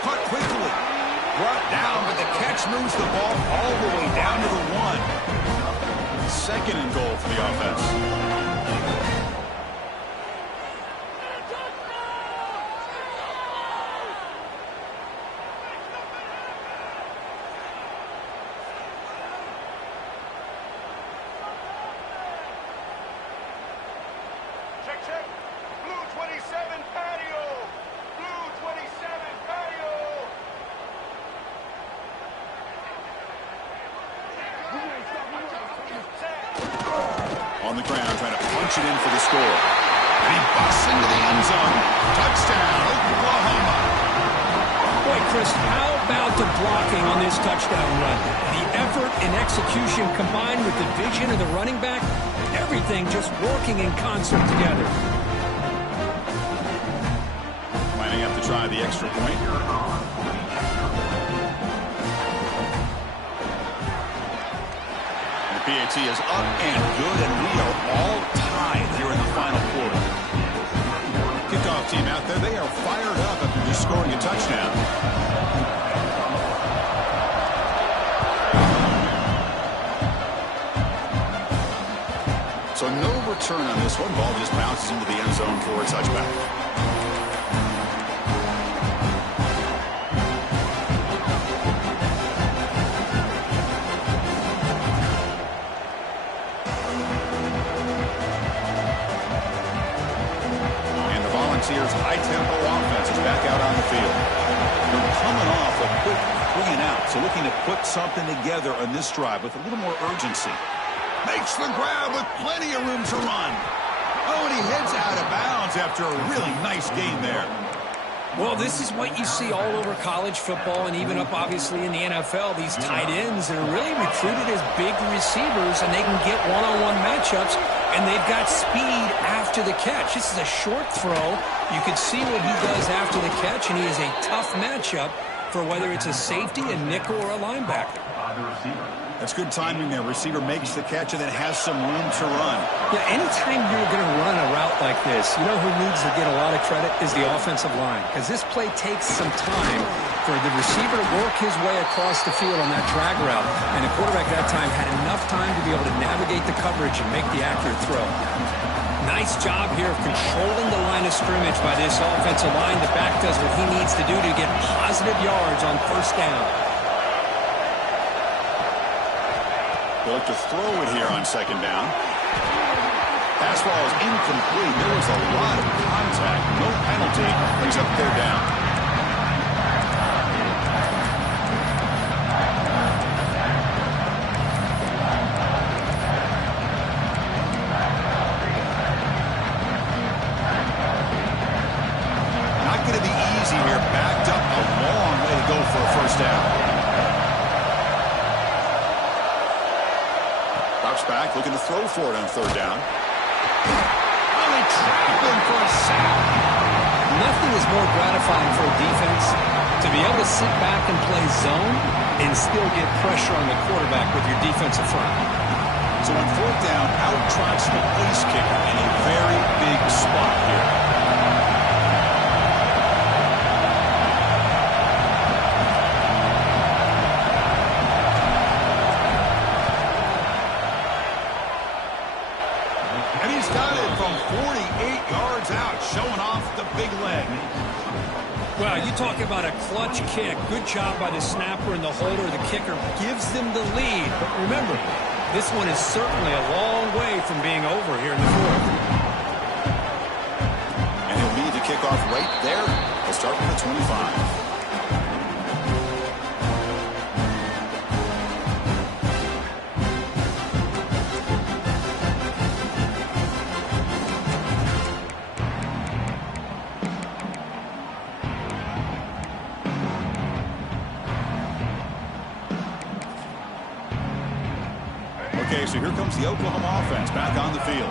Caught quickly. Brought down, but the catch moves the ball all the way down to the 1. Second and goal for the offense. Check. Blue 27 patio. Blue 27 patio. On the ground, trying to punch it in for the score. And he busts into the end zone. Touchdown, Oklahoma. Boy, Chris, how about the blocking on this touchdown run? The effort and execution combined with the vision of the running back, everything just working in concert together. Lining up to try the extra point. And the PAT is up and good, and we are all tied here in the final quarter. Kickoff team out there, they are fired up after just scoring a touchdown. So no return on this one. Ball just bounces into the end zone for a touchback. And the Volunteers' high-tempo offense is back out on the field. They're coming off a quick 3 and out, so looking to put something together on this drive with a little more urgency. Makes the grab with plenty of room to run. Oh, and he heads out of bounds after a really nice gain there. Well, this is what you see all over college football and even up, obviously, in the NFL. These tight ends are really recruited as big receivers, and they can get one-on-one matchups, and they've got speed after the catch. This is a short throw. You can see what he does after the catch, and he is a tough matchup for whether it's a safety, a nickel, or a linebacker. That's good timing there. Receiver makes the catch and then has some room to run. Yeah, anytime you're going to run a route like this, you know who needs to get a lot of credit is the offensive line, because this play takes some time for the receiver to work his way across the field on that drag route, and the quarterback at that time had enough time to be able to navigate the coverage and make the accurate throw. Nice job here of controlling the line of scrimmage by this offensive line. The back does what he needs to do to get positive yards on first down. They'll look to throw it here on second down. Pass ball is incomplete. There was a lot of contact. No penalty. Brings up third down. Not going to be easy here. Backed up a long way to go for a first down. Back, looking to throw for it on third down. Oh, they trap him for a sack. Nothing is more gratifying for a defense to be able to sit back and play zone and still get pressure on the quarterback with your defensive front. So on fourth down, out trots the place kicker in a very big spot here. And he's got it from 48 yards out, showing off the big leg. Well, you talk about a clutch kick. Good job by the snapper and the holder. The kicker gives them the lead. But remember, this one is certainly a long way from being over here in the fourth. And he'll lead the kickoff right there. He'll start with the 25. Okay, so here comes the Oklahoma offense back on the field.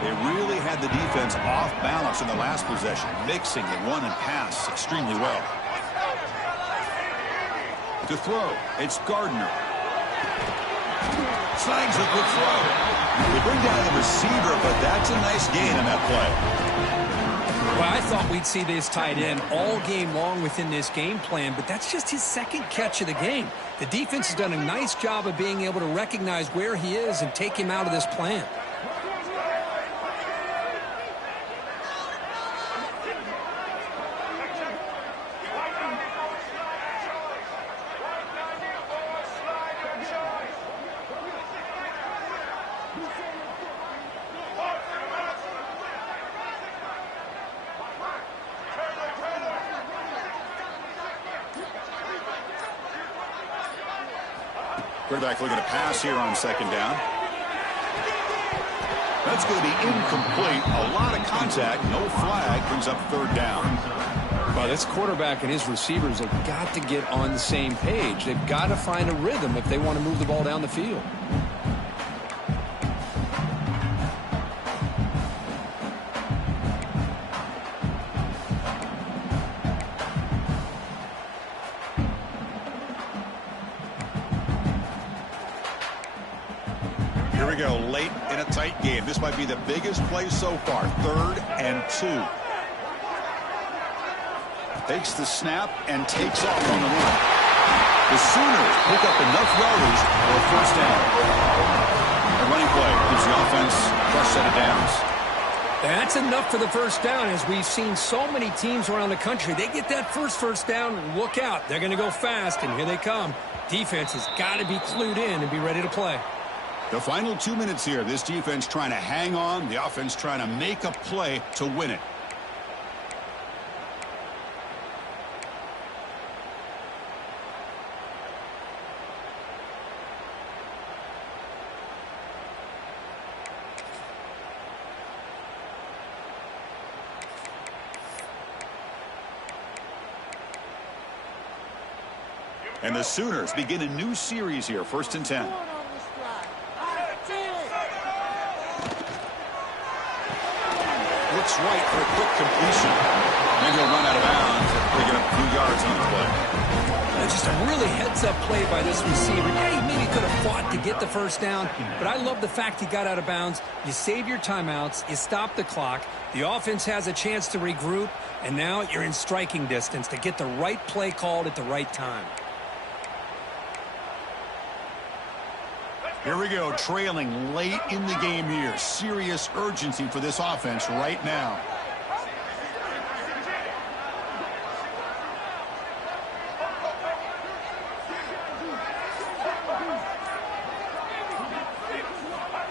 They really had the defense off balance in the last possession, mixing the run and pass extremely well. To throw, it's Gardner. Slangs a good throw. They bring down the receiver, but that's a nice gain on that play. Well, I thought we'd see this tight end all game long within this game plan, but that's just his second catch of the game. The defense has done a nice job of being able to recognize where he is and take him out of this plan. Quarterback looking to pass here on second down. That's going to be incomplete. A lot of contact. No flag. Brings up third down. Well, this quarterback and his receivers have got to get on the same page. They've got to find a rhythm if they want to move the ball down the field. Here we go, late in a tight game. This might be the biggest play so far. 3rd and 2. Takes the snap and takes off on the run. The Sooners pick up enough yardage for a first down. A running play gives the offense a fresh set of downs. That's enough for the first down. As we've seen so many teams around the country, they get that first down, look out. They're going to go fast, and here they come. Defense has got to be clued in and be ready to play. The final 2 minutes here. This defense trying to hang on. The offense trying to make a play to win it. And the Sooners begin a new series here. 1st and 10. Looks right for a quick completion. Maybe he'll run out of bounds and pick up a few yards on the play. Just a really heads-up play by this receiver. Yeah, he maybe could have fought to get the first down, but I love the fact he got out of bounds. You save your timeouts. You stop the clock. The offense has a chance to regroup, and now you're in striking distance to get the right play called at the right time. Here we go, trailing late in the game here. Serious urgency for this offense right now.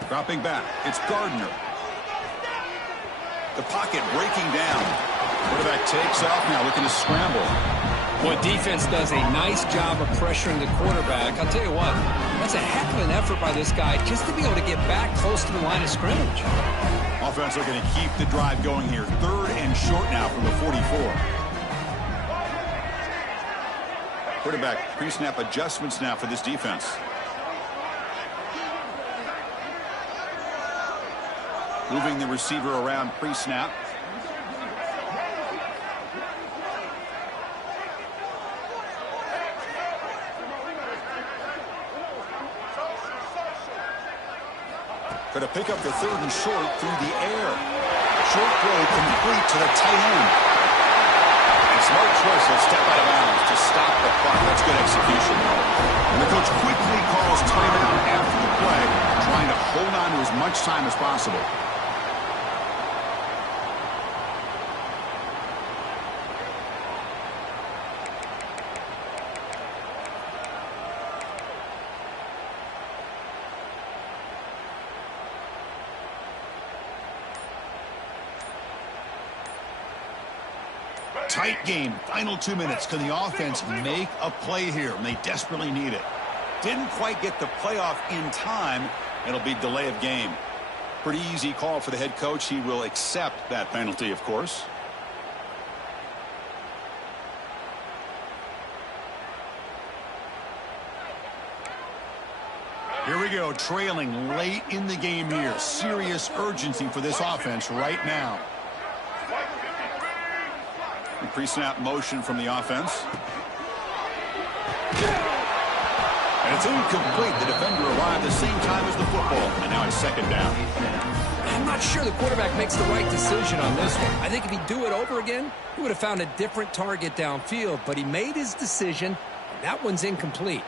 Dropping back, it's Gardner. The pocket breaking down. Quarterback takes off now, looking to scramble. Well, defense does a nice job of pressuring the quarterback. I'll tell you what, that's a heck of an effort by this guy just to be able to get back close to the line of scrimmage. Offense looking to keep the drive going here. 3rd and short now from the 44. Quarterback pre-snap adjustments now for this defense. Moving the receiver around pre-snap. Going to pick up the 3rd and short through the air. Short throw complete to the tight end. And smart choice, he'll step out of bounds to stop the clock. That's good execution. And the coach quickly calls timeout after the play, trying to hold on to as much time as possible. Tight game, final 2 minutes. Can the offense make a play here? And they desperately need it. Didn't quite get the playoff in time. It'll be delay of game. Pretty easy call for the head coach. He will accept that penalty, of course. Here we go, trailing late in the game here. Serious urgency for this offense right now. Pre-snap motion from the offense. And it's incomplete. The defender arrived the same time as the football. And now it's 2nd down. I'm not sure the quarterback makes the right decision on this one. I think if he'd do it over again, he would have found a different target downfield, but he made his decision, and that one's incomplete.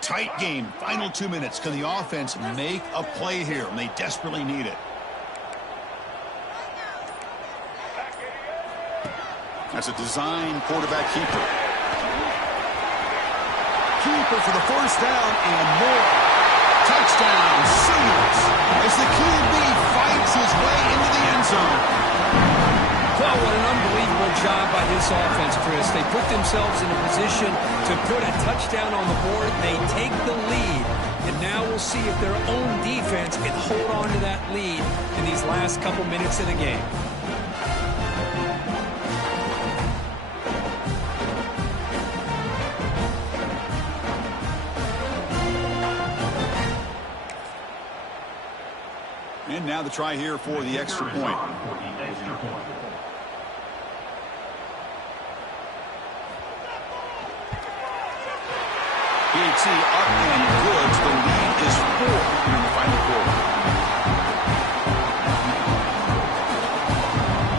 Tight game. Final 2 minutes. Can the offense make a play here? And they desperately need it. That's a design quarterback keeper. Keeper for the first down and more. Touchdown, Sooners, as the QB fights his way into the end zone. Well, what an unbelievable job by this offense, Chris. They put themselves in a position to put a touchdown on the board. They take the lead, and now we'll see if their own defense can hold on to that lead in these last couple minutes of the game. And now the try here for the extra point. PAT up and good. The lead is 4 here in the final quarter.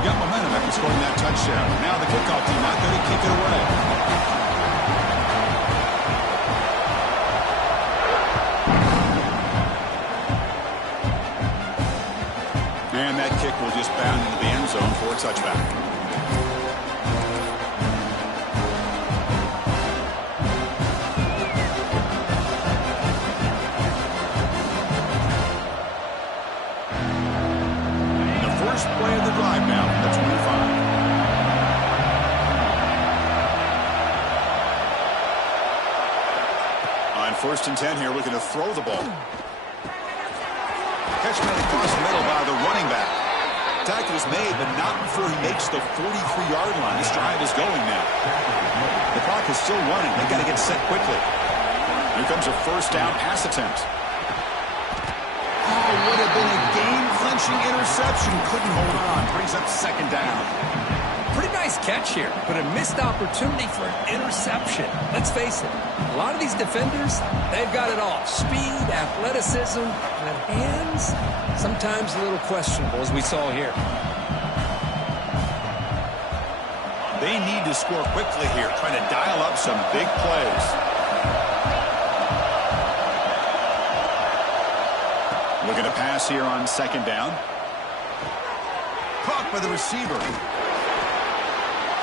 Got momentum after scoring that touchdown. Now the kickoff team out there to kick it away. And that kick will just bound into the end zone for a touchback. Play of the drive now from the 25. On 1st and 10 here, looking to throw the ball. Catch made across the middle by the running back. Tackle is made, but not before he makes the 43-yard line. This drive is going now. The clock is still running. They got to get set quickly. Here comes a first down pass attempt. Oh, would have been a game-clinching interception. Couldn't hold on. Brings up 2nd down. Pretty nice catch here, but a missed opportunity for an interception. Let's face it, a lot of these defenders, they've got it all. Speed, athleticism, and hands, sometimes a little questionable, as we saw here. They need to score quickly here, trying to dial up some big plays. Looking to pass here on 2nd down. Caught by the receiver.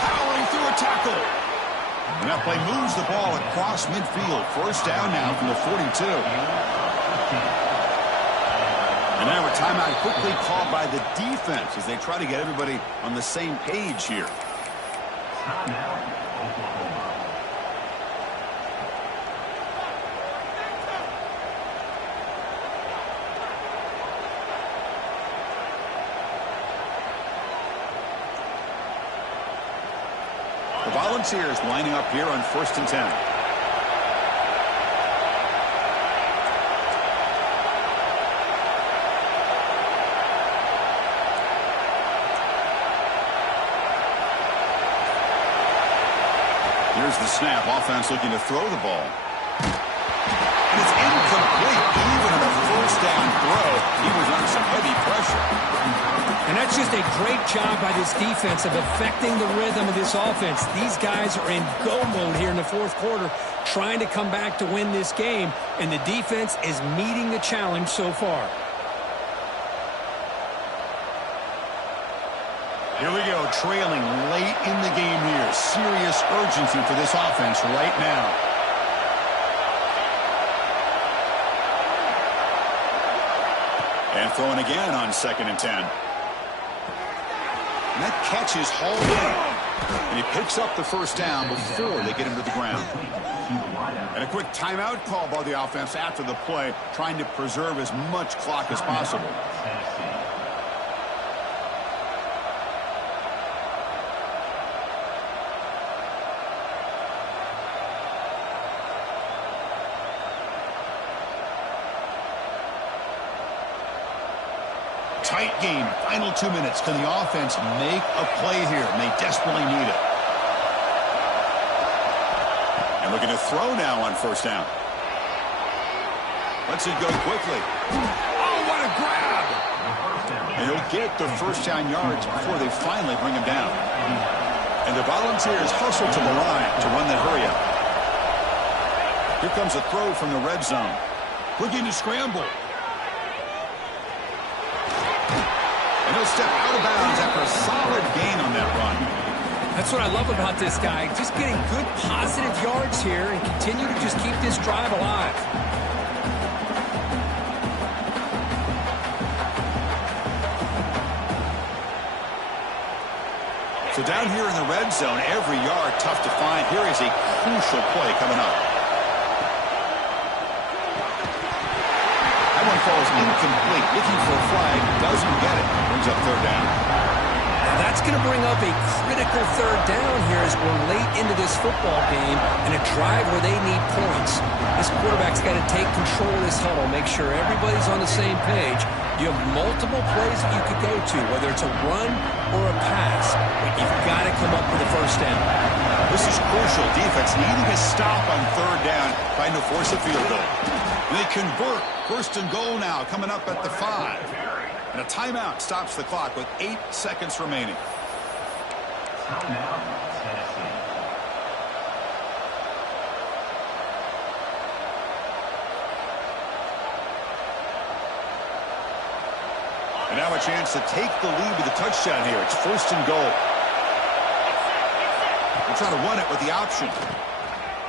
Powering through a tackle. And that play moves the ball across midfield. First down now from the 42. And now a timeout quickly called by the defense as they try to get everybody on the same page here. Volunteers lining up here on 1st and 10. Here's the snap. Offense looking to throw the ball. And it's incomplete. Even on a first down throw, he was under some heavy pressure. And that's just a great job by this defense of affecting the rhythm of this offense. These guys are in go mode here in the 4th quarter, trying to come back to win this game, and the defense is meeting the challenge so far. Here we go, trailing late in the game here. Serious urgency for this offense right now. And throwing again on 2nd and 10. And that catch is hauled in. And he picks up the first down before they get him to the ground. And a quick timeout call by the offense after the play, trying to preserve as much clock as possible. Tight game. Final 2 minutes. Can the offense make a play here? And they desperately need it. And looking to throw now on first down. Lets it go quickly. Oh, what a grab! And he'll get the first down yards before they finally bring him down. And the Volunteers hustle to the line to run that hurry up. Here comes a throw from the red zone. Looking to scramble. And he'll step out of bounds after a solid gain on that run. That's what I love about this guy. Just getting good positive yards here and continue to just keep this drive alive. So down here in the red zone, every yard tough to find. Here is a crucial play coming up. That one falls incomplete. Looking for a flag, doesn't get it. Brings up third down. Now that's going to bring up a critical third down here as we're late into this football game and a drive where they need points. This quarterback's got to take control of this huddle, make sure everybody's on the same page. You have multiple plays that you could go to, whether it's a run or a pass, but you've got to come up with a first down. This is crucial. Defense needing a stop on third down, trying to force a field goal. They convert. First and goal now, coming up at the 5. And a timeout stops the clock with 8 seconds remaining. Timeout, Tennessee. And now a chance to take the lead with a touchdown here. It's first and goal. They're trying to run it with the option.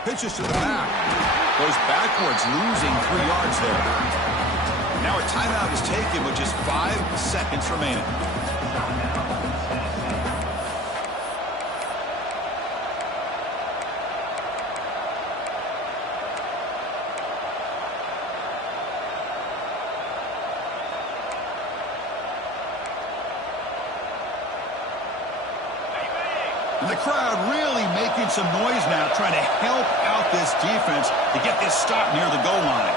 Pitches to the back. Goes backwards, losing 3 yards there. Now a timeout is taken with just 5 seconds remaining. And the crowd really making some noise now, trying to help out this defense to get this stop near the goal line.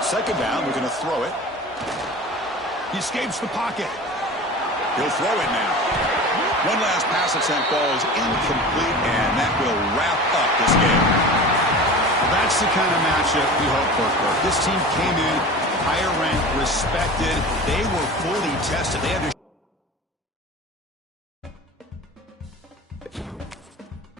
Second down, we're going to throw it. He escapes the pocket. He'll throw it now. One last pass attempt falls incomplete, and that will wrap up this game. That's the kind of matchup we hope for. This team came in higher ranked, respected. They were fully tested. They had to